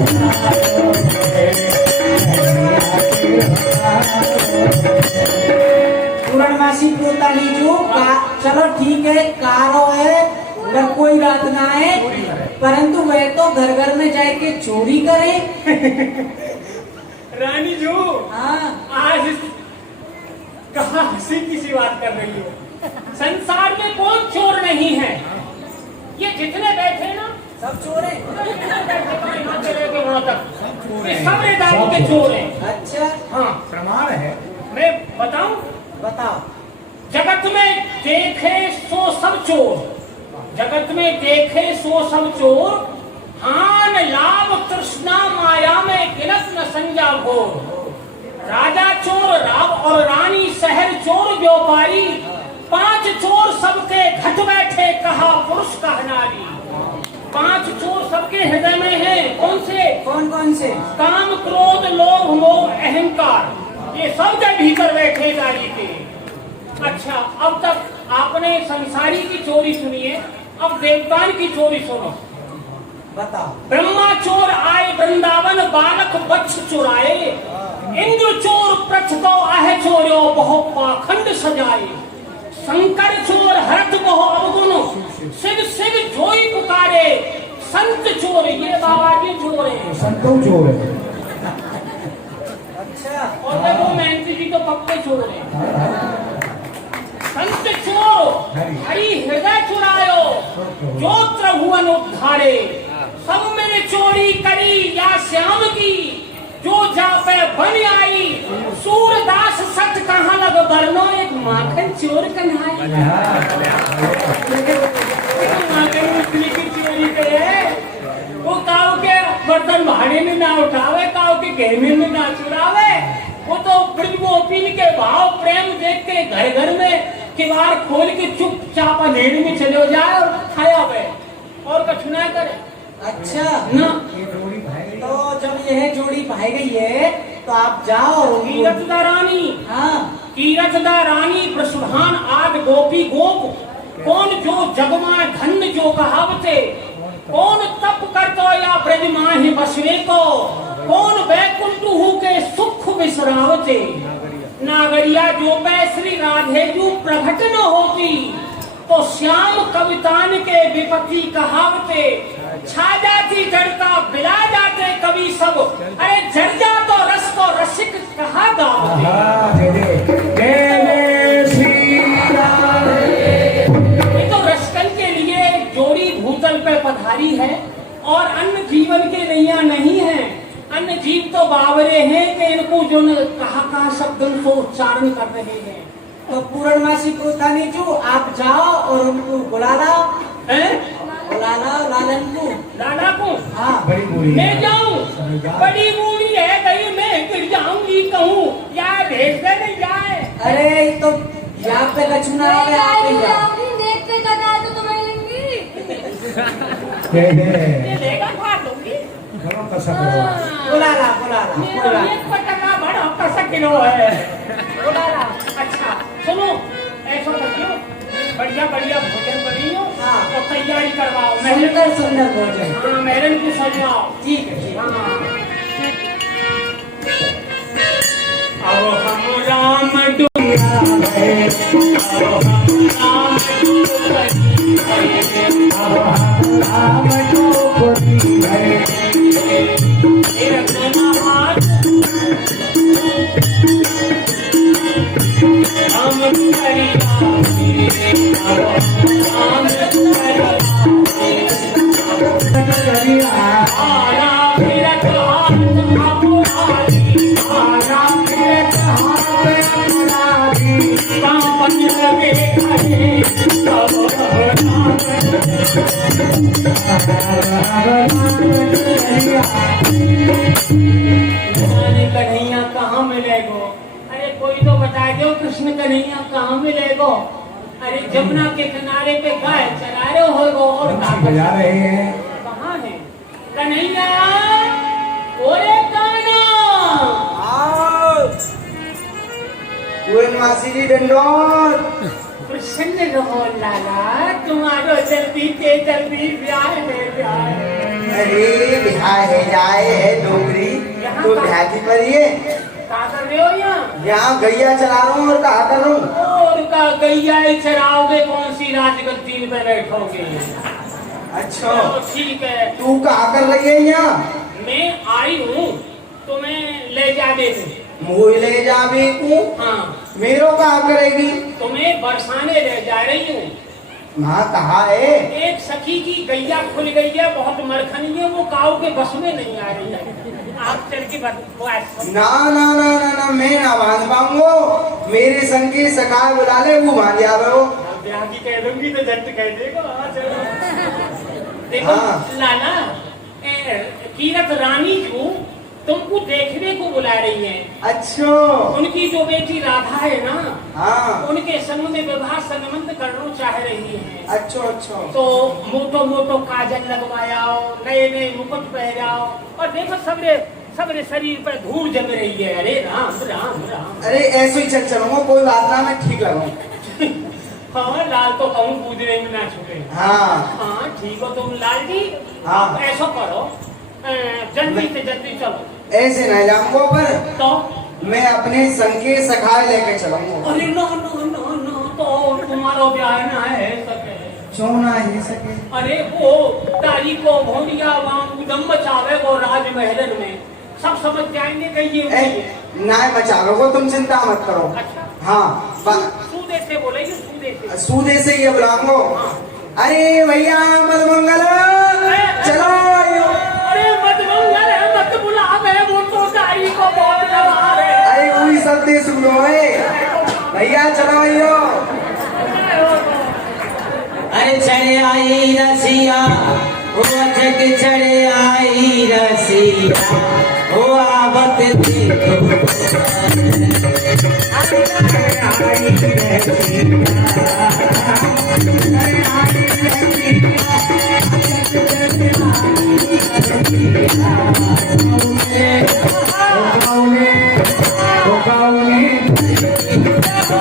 पूर्णमासी प्रोतानी जो चलो ठीक है, कारो है अगर कोई बात ना है, परंतु वह तो घर घर में जाके चोरी करे। रानी जो हाँ आज कहाँ हंसी की सी बात कर रही हो। संसार में कौन चोर नहीं है। ये जितने बैठे ना सब चोर है। यहाँ से लेके वहाँ तक ये सब रेदारी के चोर हैं। अच्छा हाँ, प्रमाण है। मैं बताऊं, बताओ। जगत में देखे सो सब चोर, जगत में देखे सो सब चोर। हान लाभ तृष्णा माया में गिनत न संजा घोर। राजा चोर राव और रानी शहर चोर व्यापारी। 5 चोर सबके घट बैठे कहा पुरुष कहा नारी। 5 चोर सबके हृदय में हैं। कौन से? कौन कौन से? काम क्रोध लोभ मोह अहंकार, ये सब के भीतर बैठे नारी के। अच्छा, अब तक आपने संसारी की चोरी सुनी है, अब देवतान की चोरी सुनो। बताओ। ब्रह्मा चोर आए वृंदावन बालक बच्छ चुराए। इंद्र चोर प्रथको आह चोरो बहु पाखंड सजाए। शंकर चोर हरत बहु अवगुण शिव शिव जोई पुकारे। संत चोर ये बाबा जी चोर है, संतों चोर है। अच्छा और देखो महंती जी तो पक्के चोर है। संत चोर हरि हृदय चुरायो जो त्रिभुवन उद्धारे। सब मैंने चोरी करी या श्याम की जो जापे बन आई। सूरदास सच कहाँ लग बरनो एक माखन चोर कन्हाई। माखन मछली की चोरी करे, वो काऊ के बर्तन भाड़े में ना उठावे, काऊ के गहने में ना चुरावे। वो तो ब्रज गोपीन के भाव प्रेम देख के घर घर में किवाड़ खोल के चुपचाप अंधेरे में चले जाए और खाया वे और कुछ ना करे। अच्छा ना ये जोड़ी भाई तो जब यह जोड़ी पाई गई है तो आप जाओ। कीरत रानी, हाँ कीरत यशोदा रानी वृषभान आद गोपी गोप कौन जो जगमा धन जो कहावते कौन तप करतो या ब्रज माहि बसवे को कौन वैकुंठ के सुख विसरावते नागरिया जो पै श्री राधे जो प्रकट न होती तो श्याम कवितान के विपत्ति कहावते छा जाती जड़ता बिला जाते कवि सब अरे जड़ जा तो रस को रसिक कहा गावते ये तो रसकन के लिए जोड़ी भूतल पे पधारी है और अन्य जीवन के नैया नहीं है। अन्य जीव तो बावरे हैं कि इनको जो कहा शब्द को उच्चारण कर रहे हैं। तो पूर्णमासी को थाने जो आप जाओ और उनको बुला लाओ, बुला लाओ लालन को। लाला को हाँ बड़ी बूढ़ी मैं है। जाऊं, बड़ी बूढ़ी है कहीं मैं गिर जाऊंगी कहूँ या भेज दे नहीं जाए। अरे ये तो यहाँ पे लक्ष्मण आवे आप ही जाओ। देखते कदा तो तुम्हें लेंगी। ये लेगा फाड़ दूंगी। करो कसक करो। बुला ला बुला ला बुला ला। एक पटका बड़ा कसक किलो है। बुला ला। अच्छा सुनो ऐसा करियो बढ़िया बढ़िया भोजन बनियो हाँ। तो तैयारी करवाओ। सुंदर सुंदर भोजन। हाँ मेहरन को सजाओ। ठीक है ठीक है। हाँ। अब हम राम डुमरा है, अब हम राम डुमरा है, अब हम राम डुमरा है। रघुनाथ राम डुमरिया है, अब राम डुमरिया है। आरा मेरा हाथ अपराधी, आरा मेरा हाथ अपराधी, पावन लगे खड़े तब राम कन्हैया कहाँ मिलेगो? अरे कोई तो बता दो कृष्ण कन्हैया कहाँ मिलेगो? अरे जमुना के किनारे पे गाय चरा रहे होगो और बजा रहे हैं। कहाँ है कन्हैया? ओरे कान्हा पूर्णमासी जी डंडोर। प्रसन्न रहो लाला, तुम्हारो जल्दी ब्याह है ब्याह। अरे बिहार है जाए है डोगरी तो ध्यान पर ये क्या कर रहे हो यहाँ गैया चला रहा हूँ और कहा कर रहा हूँ। और का गैया ही चराओगे? कौन सी राजगद्दी पे बैठोगे? अच्छा चलो ठीक है। तू कहा कर रही है यहाँ? मैं आई हूँ तुम्हें ले जा दे दूँ। मुझे ले जा बेकू। हाँ मेरो कहा करेगी? तुम्हें बरसाने ले जा रही हूँ। वहाँ कहा है एक सखी की गैया खुल गई है, बहुत मरखनी है, वो काऊ के बस में नहीं आ रही है। आप चल के ना ना ना ना ना मैं ना बांध पाऊंगा। मेरे संग की सखाए बुला ले, वो बांध जावे हो। ब्याह की कह दूंगी तो झट कह देगा। हाँ, चलो देखो हाँ। लाला कीरत रानी जो तुमको देखने को बुला रही है। अच्छा उनकी जो बेटी राधा है ना, हाँ उनके संग में विवाह संबंध करना चाह रही है। अच्छा अच्छा तो मोटो मोटो काजल लगवाओ, नए नए मुकुट पहनाओ और देखो सबरे शरीर पर धूल जम रही है। अरे राम राम राम। अरे ऐसे ही चल चलूंगा, कोई बात ना, मैं ठीक लगाऊं। हाँ लाल तो कहूँ पूजने में ना छुपे। हाँ हाँ ठीक हो तुम लाल जी। हाँ। आप ऐसा करो जल्दी से जल्दी चलो। ऐसे नहीं जाऊंगा पर तो मैं अपने संग के सखाए लेके चलूंगा। अरे ना ना ना ना तो तुम्हारा ब्याह ना है सके। क्यों ना ही सके? अरे वो तारी को भोनिया वहाँ उदम मचावे वो राजमहलन में सब समझ जाएंगे कि ये वही है। ना मचावे को तुम चिंता मत करो। अच्छा हाँ सूदे से बोलेगी सूदे से। सूदे से ये बुलाऊंगा। अरे भैया मत मंगल चलो। अरे मत मंगल है, मत बुलावे, वो तो तारी को बहुत दबा रहे। अरे वही सब दे सुनो है भैया, चलो भैया। अरे चढ़े आई रसिया ओ अचक चढ़े आई रसिया ओ आवत देखो। तो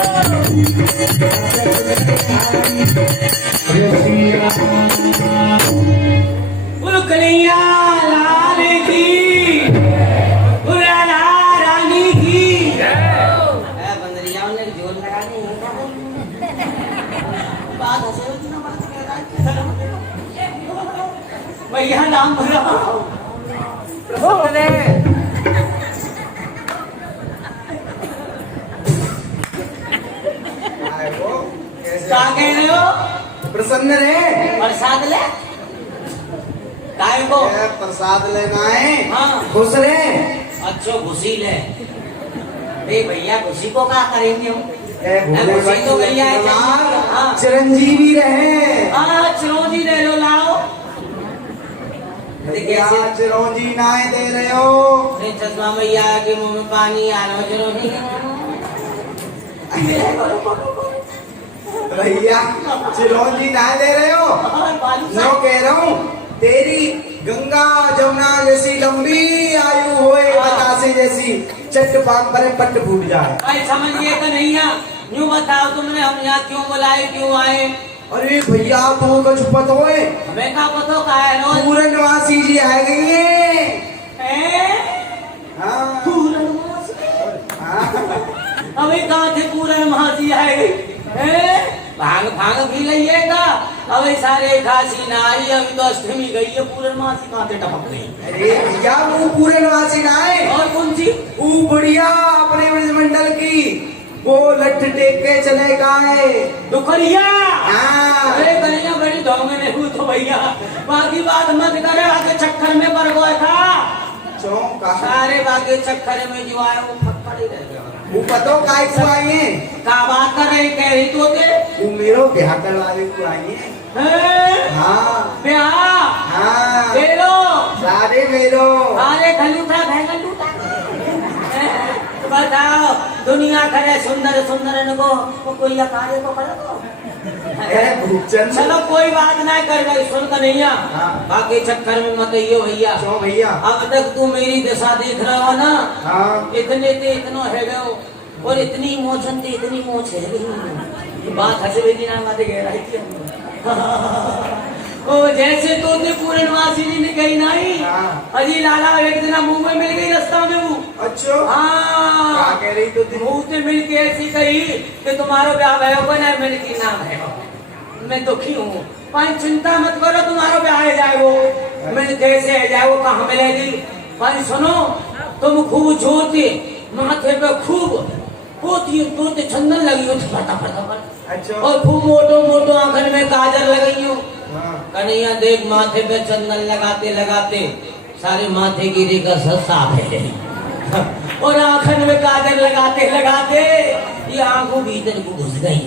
जोर लगा दे बात हंसे उतना बात कह रहा है भैया नाम भरा प्रसन्न रे क्या कह रहे हो प्रसन्न रे प्रसाद ले काय को ए, प्रसाद लेना है हाँ। खुश रे अच्छा घुसी ले भैया घुसी को क्या करेंगे हम ए, भोले घुसी तो भैया है, बाबा, हाँ। चिरंजीवी रहे हाँ चिरौंजी ले लो लाओ क्या चिरंजी नाय दे रहे हो अरे चश्मा भैया के मुंह में पानी आ रहा चिरौंजी भैया चिरंजी नाय दे रहे हो मैं कह रहा हूँ तेरी गंगा जमुना जैसी लंबी आयु होए बतासे जैसी चट पाक पर पट फूट जाए भाई समझिए तो नहीं है यूँ बताओ तुमने हम यहाँ क्यों बुलाए क्यों आए अरे भैया तुम कुछ पता है हमें का पता का है रोज पूरे निवासी जी आ गई है हाँ हाँ अभी कहाँ थे पूरा महाजी आएगी भाग भाग भी लइएगा अभी सारे खासी ना आई अभी तो अष्टमी गई है पूरे महासी कहाँ से टपक गई अरे भैया वो पूरे निवासी ना है और कौन सी वो बढ़िया अपने ब्रजमंडल की वो लठ टेक के चले गए दुखरिया हाँ। अरे कन्हैया बड़ी धोंगे में हूँ तो भैया बाकी बात मत करे आगे चक्कर में पड़ गया था चौंका सारे बाकी चक्कर में जो आया वो फक्कड़ ही रह गया वो पतो काय को आई है का बात कर रहे कह रही तो थे वो मेरो ब्याह करवाने को आई है हाँ ब्याह हाँ ले लो सारे मेरो अरे खलूठा भैंगन लूटा बताओ दुनिया करे सुंदर सुंदर को कोई कार्य को करे तो भूपचंद चलो कोई बात ना कर भाई सुन कर नहीं हाँ। बाकी चक्कर में मत आइयो भैया क्यों भैया अब तक तू मेरी दशा देख रहा हो ना हाँ इतने ते इतनो है गयो और इतनी मोचन ते इतनी मोच है गई बात हंसे भी ना मत कह रही थी ओ जैसे तो ते पूर्णवासी जी ने कही नहीं हाँ। अजी लाला एक दिन मुंह में मिल गई रास्ता में वो अच्छा क्या हाँ कह रही तो थी मुंह से मिल के ऐसी कही कि तुम्हारा ब्याह भयो बना मैंने की नाम है मैं दुखी हूँ पर चिंता मत करो तुम्हारा ब्याह है जाए वो मैं कैसे है जाए वो कहाँ मिलेगी पर सुनो तुम खूब जोते माथे पे खूब पोती चंदन लगी हो फटाफट अच्छा और खूब मोटो मोटो आंखन में काजल लगाई हो हाँ कन्हैया देख माथे पे चंदन लगाते लगाते सारे माथे की रेखा सब साफ है और आंखन में काजल लगाते लगाते ये आंखों भीतर को घुस गई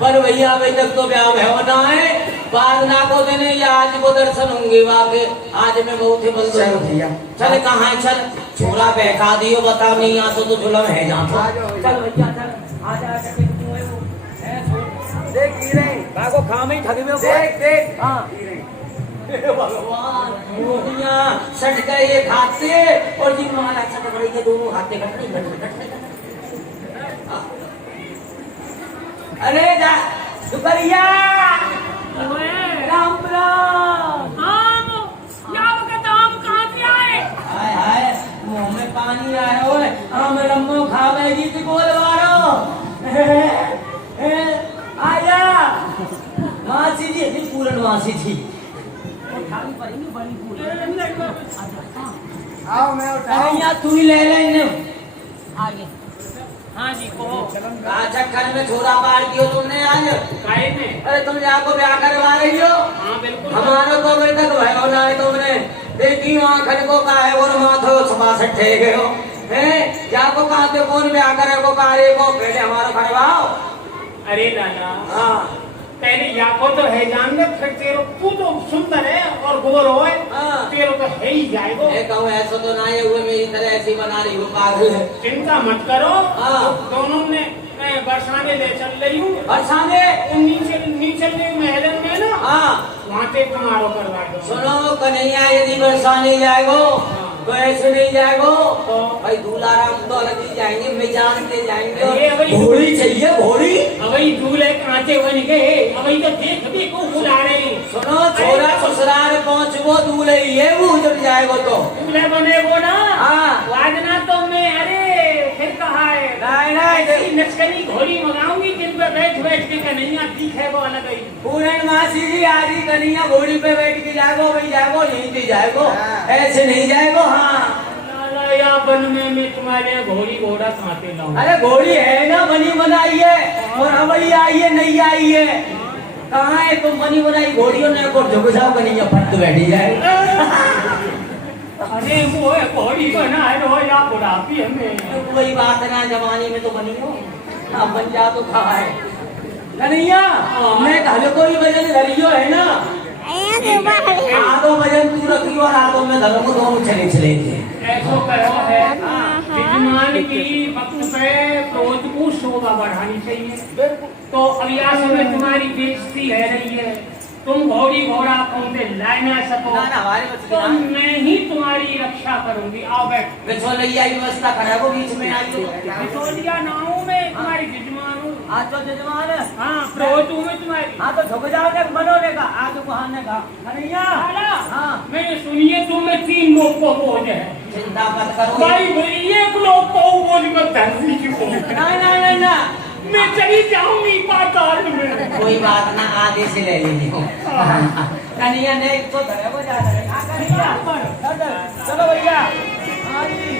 पर भैया अभी तक तो ब्याह होना है बाद ना को देने या आज को दर्शन होंगे वाके आज मैं बहुत ही बंद चल भैया चल कहाँ है चल छोरा बहका दियो बता नहीं आ तो झुलम है जहाँ चल भैया चल आ जा देख काको खामे ठगी में देख देख हाँ भगवान मोदिया सट गए ये खाते और जी माला सट गई के दोनों हाथे कटने अरे जा दुपहरिया राम राम आम याब के दाम कहाँ से आए हाय हाय मुंह में पानी आया हो हम रम्मो खावेगी की बोल वारो आया मासी जी नहीं पूरन मासी जी आओ मैं उठाऊं अरे यहाँ तू ही ले ले इन्हें आगे हाँ जी कहो चक्कर में छोरा पार कियो तुमने आज काहे में अरे तुम जाको ब्याह करवा रही हो हाँ बिल्कुल हमारा तो अभी तक भयो ना है तुमने देखी आंखन को का है और माथो सभा से ठे गयो है जाको कहा तो कौन ब्याह करे को कार्य को पहले हमारा करवाओ अरे नाना हाँ पहले याको तो है जान में फिर तेरो तू तो सुंदर है और गोर हो हाँ। तेरो तो है ही जाएगो मैं कहूँ ऐसा तो ना है हुए मेरी तरह ऐसी बना रही हो पागल है चिंता मत करो हाँ। दोनों ने मैं बरसाने ले चल रही हूँ बरसाने नीचे नीचे महलन में ना हाँ वहाँ पे तुम्हारो करवा दो सुनो कन्हैया यदि बरसाने जाएगो तो ऐसे नहीं जाएगो भाई दूलाराम तो अलग ही जाएंगे मैं जानते अरे जाएंगे भाई घोड़ी चाहिए घोड़ी अभी दूल्हे कांटे बन गए अभी तो देख भी को बुला रहे हैं सुनो छोरा ससुराल पहुँचबो दूल्हे ये वो उधर जाएगो तो दूल्हे बने वो ना हाँ वाजना तो मैं अरे फिर कहा है। नहीं ऐसी नचकनी घोड़ी मंगाऊंगी जिनपे बैठ बैठ के कन्हैया दिखे वो अलग ही। पूरन मासी जी आज ही कन्हैया घोड़ी पे बैठ के जागो भाई जागो यहीं से जागो ऐसे नहीं जाएगो। हाँ लाला या बन में मैं तुम्हारे घोड़ी घोड़ा खाते लाऊं। अरे घोड़ी है ना बनी बनाई है और हवाई आई है नहीं आई है। कहाँ है तुम बनी बनाई घोड़ियों ने को झुक जाओ कन्हैया फट बैठी जाए। अरे वो है घोड़ी बना है रो या बुढ़ापी हमें। वही बात है ना जवानी में तो बनी हो अब बन जा तो कहा है कन्हैया। मैं घर को ही वजन धरियो है ना आधो वजन तू रखियो और आधो में धरूंगा दोनों चले चलेंगे। ऐसो कहो है यजमान की वक्त पे क्रोध को शोभा बढ़ानी चाहिए। तो अब यहाँ समय तुम्हारी बेइज्जती है रही है। तुम घोड़ी घोड़ा खोते ला ना सको तो मैं ही तुम्हारी रक्षा करूंगी। आओ बैठ। बिछोलिया व्यवस्था करा को बीच में आई बिछोलिया ना हूँ मैं तुम्हारी यजमान हूँ। आज तो जजमान है। हाँ प्रोत हूँ मैं तुम्हारी। हाँ तो झुक जाओ ने मनोने का आज बहाने का कन्हैया। हाँ मैंने सुनिए तुम्हें 3 लोग को बोझ है। चिंता मत करो भाई एक लोग को बोझ मत धरती की बोझ। नहीं ना मैं चली जाऊंगी पाताल में। कोई बात ना आधे से ले लीजिए कन्हैया ने तो धरे को जा रहे हैं कन्हैया चलो भैया। हाँ जी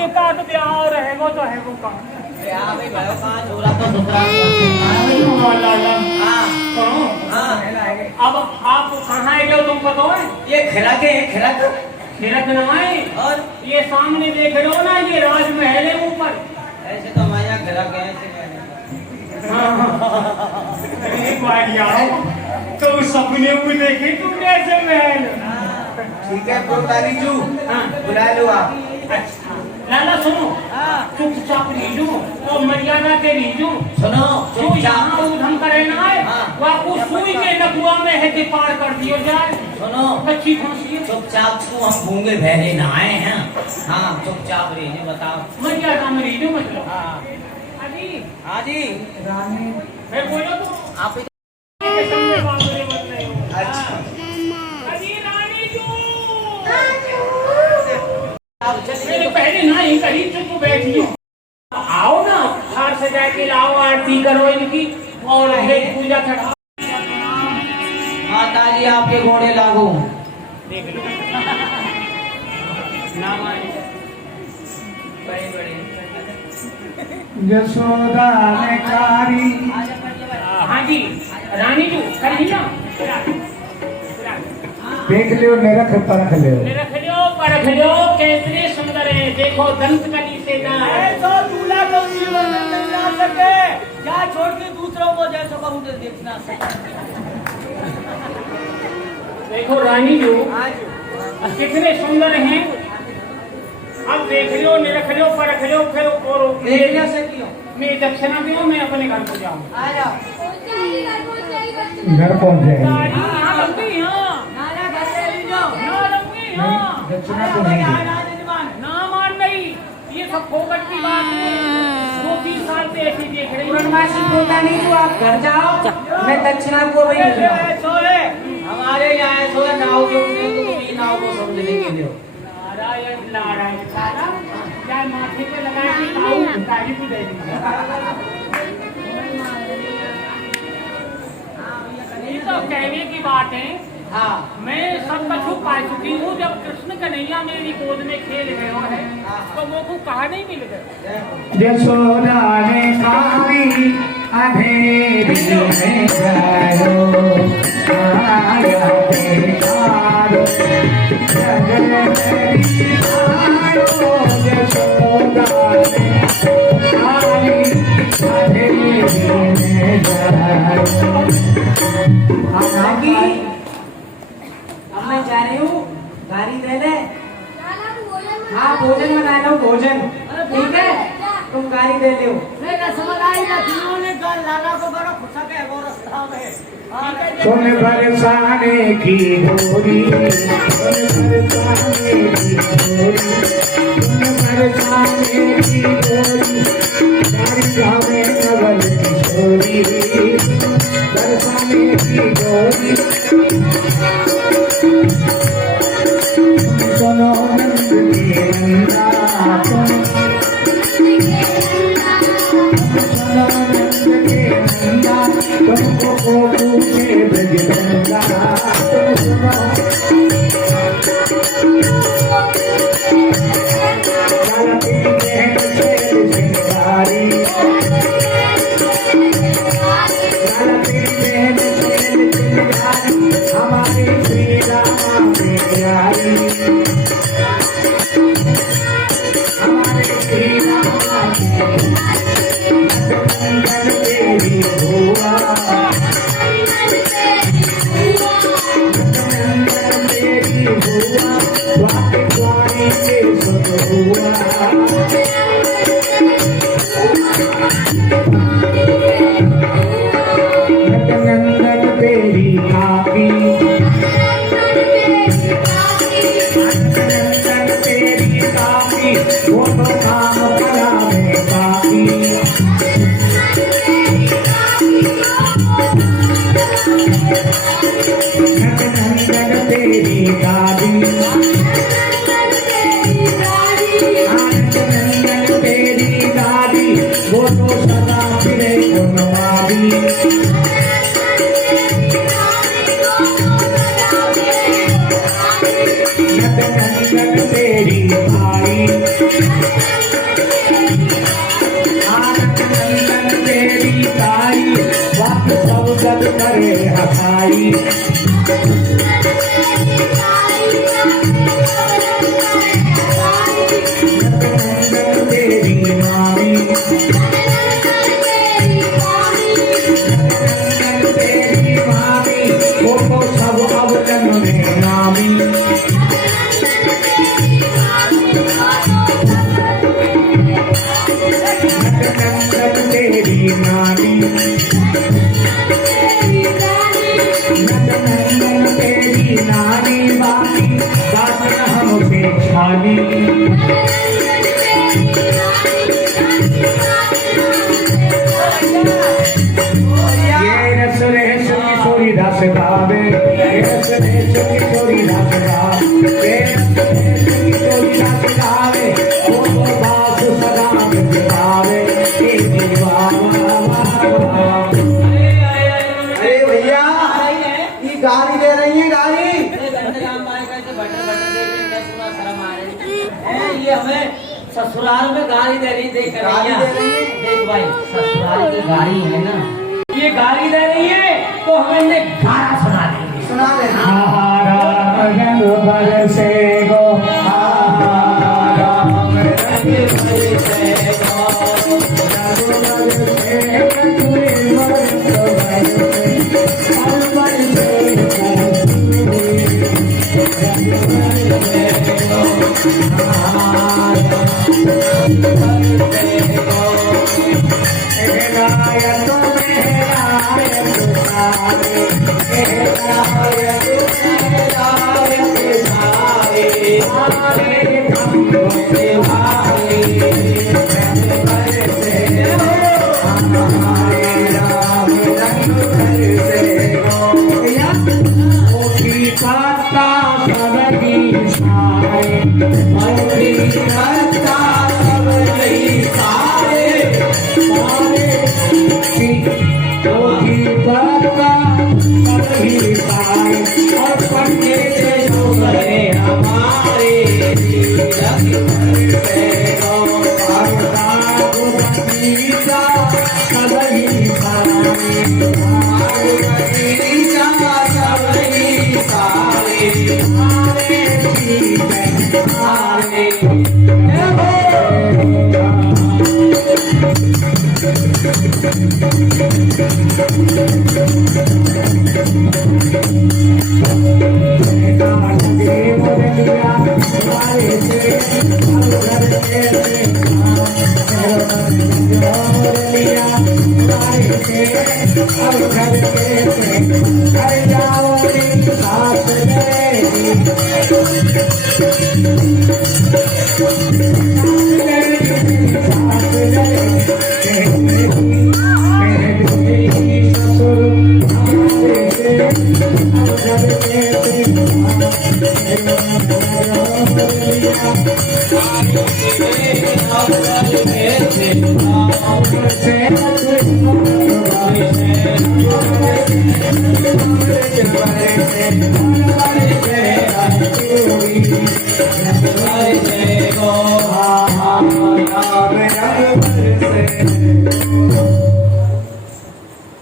एक आध ब्याह रहेगा तो है वो काम। अब आप कहाँ है तुम पता है? ये खिलक है खिलक खिलक नवाए और ये सामने देख रहे हो ना ये राजमहल है ऊपर। ऐसे तो माया खिलक है तो सपने में देखे तुमने ऐसे महल। ठीक है प्रोतारी जू हाँ बुला लो आप। लाला सुनो चुपचाप रीजू और मर्यादा के रीजू। सुनो जो यहाँ उधम करे ना है वो आपको सुई के नकुआ में है कि पार कर दियो जाए। सुनो अच्छी फांसी है। चुपचाप तू हम गूंगे बहरे नहाए हैं। हाँ चुपचाप रहिए बताओ मर्यादा में रीजू मतलब। हाँ जी मैं बोलो तो आप ही अच्छा अजी रानी जू मैंने पहले ना ही कहीं चुप बैठी हो। आओ ना हार सजा के लाओ आरती करो इनकी और पूजा चढ़ाओ। माता जी आपके घोड़े लागू देख लो नाम आए बड़े बड़े यशोदा ने कारी। हाँ जी रानी जी कन्हैया देख लियो निरख परख लियो। परख लो कैसे सुंदर है। देखो दंत कली से तो दूल्हा को जीवन में नहीं ला सके क्या छोड़ के दूसरों को जैसा कहूँ तो देखना देखो रानी जी कितने सुंदर हैं। अब देख लो निरख लो परख लो फिर और देखने से क्यों मैं दक्षिणा दूं मैं अपने घर को जाऊँ। आ जाओ घर पहुंच जाएंगे। यहाँ लंबी नाना घर ले लीजिए दक्षिणा तो नहीं दी। ना मान नहीं ये सब फोकट की बात है। 2-3 साल से ऐसी देख रही पूर्णमासी होता नहीं तो आप घर जाओ मैं दक्षिणा को वही हमारे यहाँ सोए नाव के तुम नाव को समझ लेंगे लियो। नारायण नारायण क्या माथे पे लगा के गाड़ी को दे दीजिए। ये तो कहने की बात है। हाँ मैं सब कछु पा चुकी हूँ। जब कृष्ण कन्हैया मेरी गोद में खेल गए हैं तो वो को कहा नहीं मिल गए। यशोदा ने कारी अंधेरी में जायो आया बेचारो जगल मेरी आयो। यशोदा ने कारी अंधेरी में जायो। अब मैं जा रही हूँ गाड़ी दे दे। लाला तू बोले मत। हाँ भोजन तुम गाड़ी दे लो। मैं रसमलाई रखियों ने लाला को बड़ा खुशा के वो रास्ता में सुन बरसाने की गोरी, सुन बरसाने की गोरी, सुन बरसाने की गोरी, सारी गावे नवल किशोरी, बरसाने की गोरी। सुनो नंद के नंदा, सुनो नंद के नंदा, तुमको कोटू से ब्रज गंगा, तुम सुनो लाला तेरी बहन शेर सिंगारी, लाला तेरी बहन शेर सिंगारी, हमारे श्री राम में प्यारी, हमारे श्री राम नंदन तेरी हुआ, नंदन तेरी हुआ, वाके द्वारी के सुख हुआ, नंदन तेरी काकी, नंदन तेरी काकी, वो तो काम करावे काकी, नंदन तेरी दादी, नंदन तेरी दादी, वो तो सदा फिरे गुणवादी, नंदन तेरी भाई, नंदन तेरी ताई, वक्त सब जग करे हसाई, नंदन तेरी मामी, नंदन तेरी मामी, वो तो सब अब जन में नामी, नंदन तेरी नानी, नंदन तेरी नानी बानी, बात न हमसे छानी, ये रस रेश किशोरी दास गावे, ये रस रेश किशोरी दास गावे, ये रस रेश किशोरी दास गावे, वो तो दास सदा गावे, तेरी बाबा। अरे भैया ये गाड़ी दे रही है गाड़ी। ये हमें ससुराल में गाड़ी दे रही देख गाड़ी दे रही है। देख भाई ससुराल की गाड़ी है ना, ये गाड़ी दे रही है तो हमें इन्हें गाना सुना देंगे। सुना देना। रंग बरसे गो, रंग बरसे गो, रंग बरसे कटुए मरत बरसे, और बरसे रंग बरसे गो, गायत में गायत सारे, गायत में गायत सारे, अब घर के घर जाओ रे सास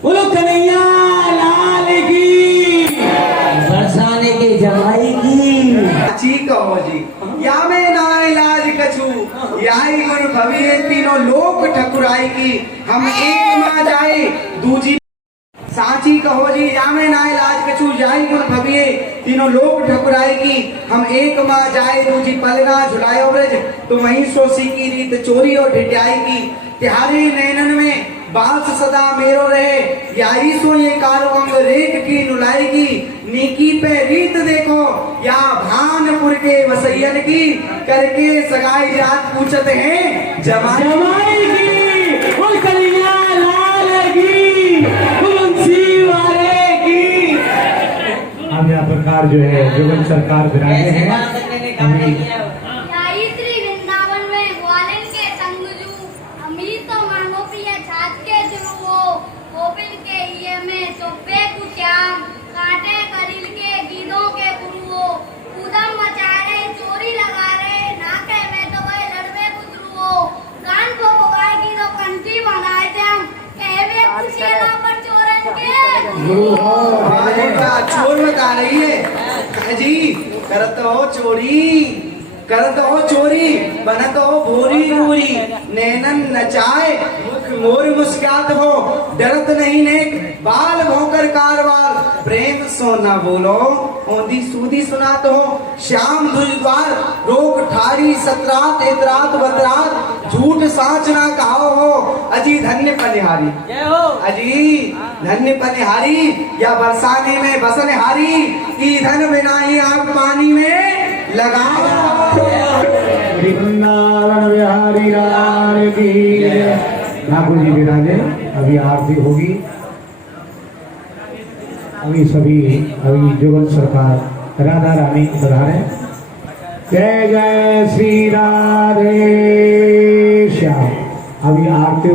बोलो कन्हैया लाल की, बरसाने के जमाई की। जी कहो जी, या में ना इलाज कछु, याई गुण भविये तीनों लोक ठकुराई की। हम एक माँ जाए दूजी साची कहो जी, या में ना इलाज कछु, याई गुण भविये तीनों लोक ठकुराई की। हम एक माँ जाए दूजी पलना झुलायो ब्रज, तुम वहीं सोसी की रीत चोरी और ढिटियाई की। तिहारे नैनन में बास सदा मेरो रहे, याई सो ये कारो अंग रेख की नुलाएगी। नीकी पे रीत देखो या भानपुर के वसैयन की, करके सगाई जात पूछते हैं जमाई की। बोल कन्हैया लाल की, मुंशी वाले की। अब यहाँ प्रकार जो है जुगल सरकार विराजे हैं। अभी याई श्री वृंदावन में ग्वालिन के संगजू, अमीर तो मानो पिया छाछ के जुलुओ, गोपिल के ये में चुप्पे कुश्याम, काटे करील के गीदों के गुरुओ, कूदम मचा रहे चोरी लगा रहे, नाके में तो गए लड़वे गुजरुओ, कान को बुगाए की तो कंठी बनाए जाम, कहवे कुशेला पर चोरन के। चोर बता रही है जी, करत हो चोरी, करत हो चोरी, बनत हो भूरी भूरी, नैनन नचाए मुख मोर मुस्कात हो, डरत नहीं नेक बाल भोकर कारवार, प्रेम सो न बोलो औंधी सूदी सुनात हो। श्याम धुजद्वार रोक ठारी सतरात एतरात बतरात, झूठ साच ना कहो हो, अजी धन्य पनिहारी। अजी धन्य पनिहारी, या बरसाने में बसनहारी, ईंधन बिनाई आग पानी में लगाओ। वृंदावन बिहारी लाल की जय। ठाकुर जी विराजे, अभी आरती होगी। अभी जुगल सरकार राधा रानी पधारे। जय जय श्री राधे श्याम। अभी आरती